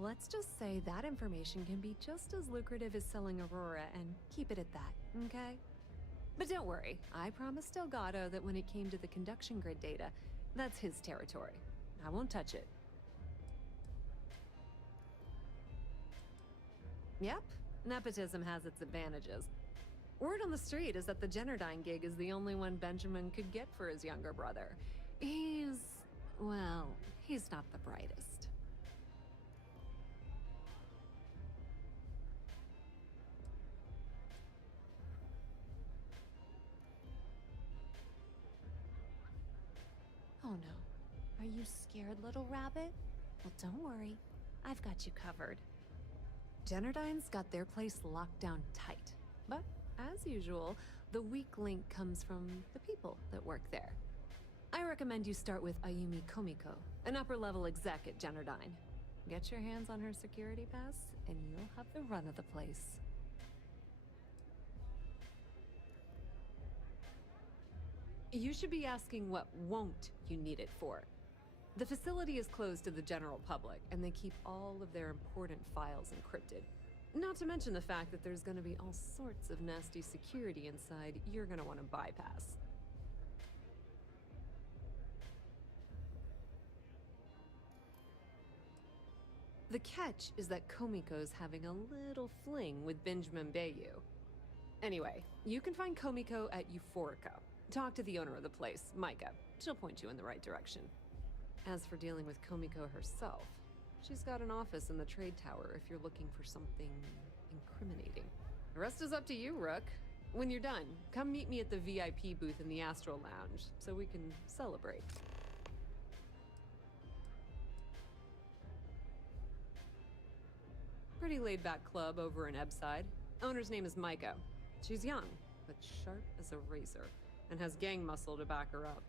Let's just say that information can be just as lucrative as selling Aurora and keep it at that, okay? But don't worry, I promised Delgado that when it came to the conduction grid data, that's his territory. I won't touch it. Yep, nepotism has its advantages. Word on the street is that the Generdyne gig is the only one Benjamin could get for his younger brother. Well, he's not the brightest. Oh no. Are you scared, little rabbit? Well, don't worry. I've got you covered. Generdyne's got their place locked down tight. But, as usual, the weak link comes from the people that work there. I recommend you start with Ayumi Komiko, an upper-level exec at Generdyne. Get your hands on her security pass, and you'll have the run of the place. You should be asking what won't you need it for. The facility is closed to the general public, and they keep all of their important files encrypted. Not to mention the fact that there's going to be all sorts of nasty security inside you're going to want to bypass. The catch is that Komiko's having a little fling with Benjamin Bayou. Anyway, you can find Komiko at Euphorica. Talk to the owner of the place, Micah. She'll point you in the right direction. As for dealing with Komiko herself, she's got an office in the trade tower if you're looking for something incriminating. The rest is up to you, Rook. When you're done, come meet me at the VIP booth in the Astral Lounge so we can celebrate. Pretty laid-back club over in Ebside. Owner's name is Micah. She's young, but sharp as a razor, and has gang muscle to back her up.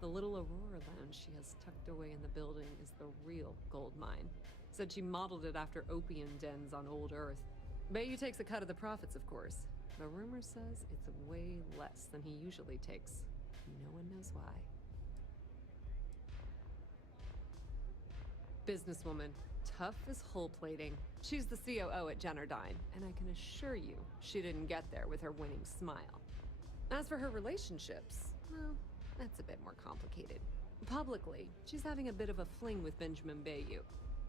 The little Aurora lounge she has tucked away in the building is the real gold mine. Said she modeled it after opium dens on old Earth. Bayou takes a cut of the profits, of course. The rumor says it's way less than he usually takes. No one knows why. Businesswoman. Tough as hull plating. She's the COO at Jennerdyne, and I can assure you she didn't get there with her winning smile. As for her relationships, well, that's a bit more complicated. Publicly, she's having a bit of a fling with Benjamin Bayou.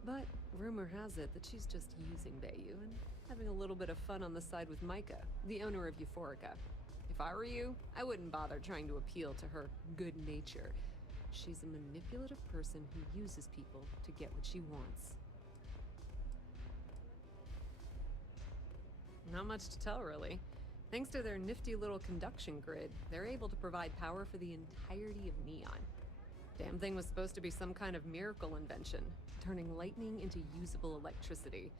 But rumor has it that she's just using Bayou and having a little bit of fun on the side with Micah, the owner of Euphorica. If I were you, I wouldn't bother trying to appeal to her good nature. She's a manipulative person who uses people to get what she wants. Not much to tell, really. Thanks to their nifty little conduction grid, they're able to provide power for the entirety of Neon. Damn thing was supposed to be some kind of miracle invention, turning lightning into usable electricity.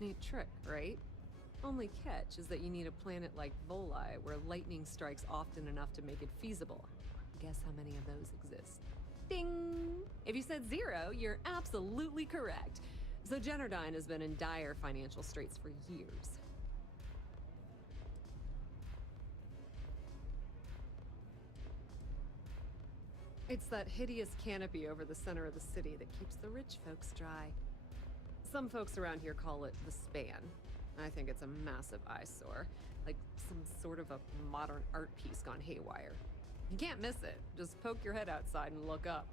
Neat trick, right? Only catch is that you need a planet like Voli, where lightning strikes often enough to make it feasible. Guess how many of those exist? Ding! If you said 0, you're absolutely correct. So Jennerdyne has been in dire financial straits for years. It's that hideous canopy over the center of the city that keeps the rich folks dry. Some folks around here call it the span. I think it's a massive eyesore, like some sort of a modern art piece gone haywire. You can't miss it. Just poke your head outside and look up.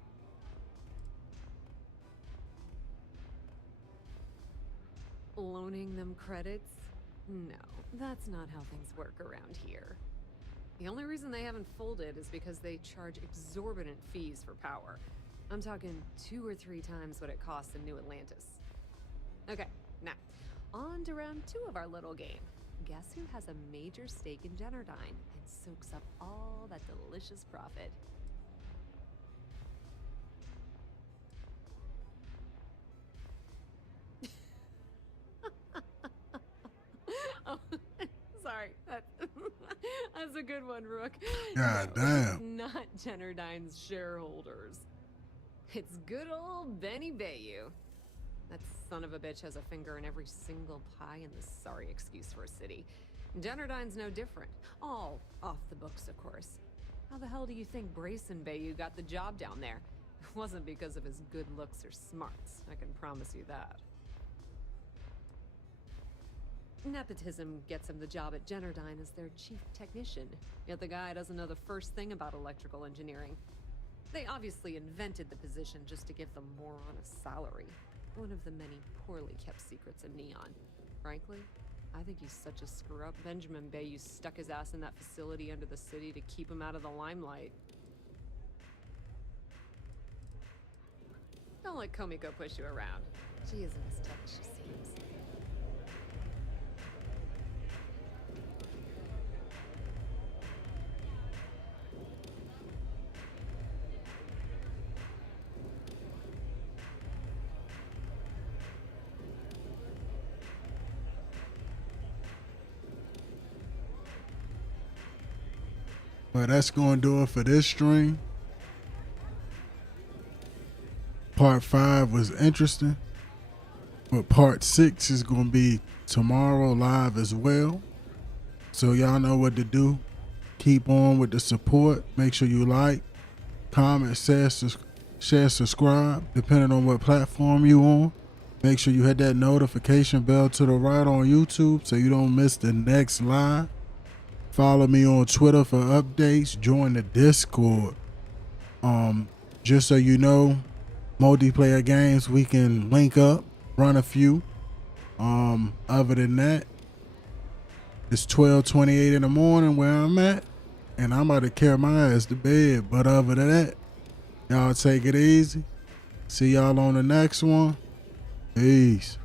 Loaning them credits? No, that's not how things work around here. The only reason they haven't folded is because they charge exorbitant fees for power. I'm talking 2 or 3 times what it costs in New Atlantis. Okay, now, on to round 2 of our little game. Guess who has a major stake in Jennerdyne and soaks up all that delicious profit? Oh, sorry. That's a good one, Rook. God No, damn. it's not Jennerdyne's shareholders. It's good old Benny Bayou. That son of a bitch has a finger in every single pie in this sorry excuse for a city. Jennerdyne's no different. All off the books, of course. How the hell do you think Brayson Bayou got the job down there? It wasn't because of his good looks or smarts, I can promise you that. Nepotism gets him the job at Jennerdyne as their chief technician, yet the guy doesn't know the first thing about electrical engineering. They obviously invented the position just to give the moron a salary. One of the many poorly kept secrets of Neon. Frankly, I think he's such a screw-up. Benjamin Bayou stuck his ass in that facility under the city to keep him out of the limelight. Don't let Komiko push you around. She isn't as tough as she seems. But that's going to do it for this stream. Part 5 was interesting. But part 6 is going to be tomorrow live as well. So y'all know what to do. Keep on with the support. Make sure you like, comment, share, subscribe, depending on what platform you on. Make sure you hit that notification bell to the right on YouTube so you don't miss the next live. Follow me on Twitter for updates. Join the Discord. Just so you know, multiplayer games, we can link up, run a few. Other than that, it's 12:28 in the morning where I'm at, and I'm about to carry my ass to bed. But other than that, y'all take it easy. See y'all on the next one. Peace.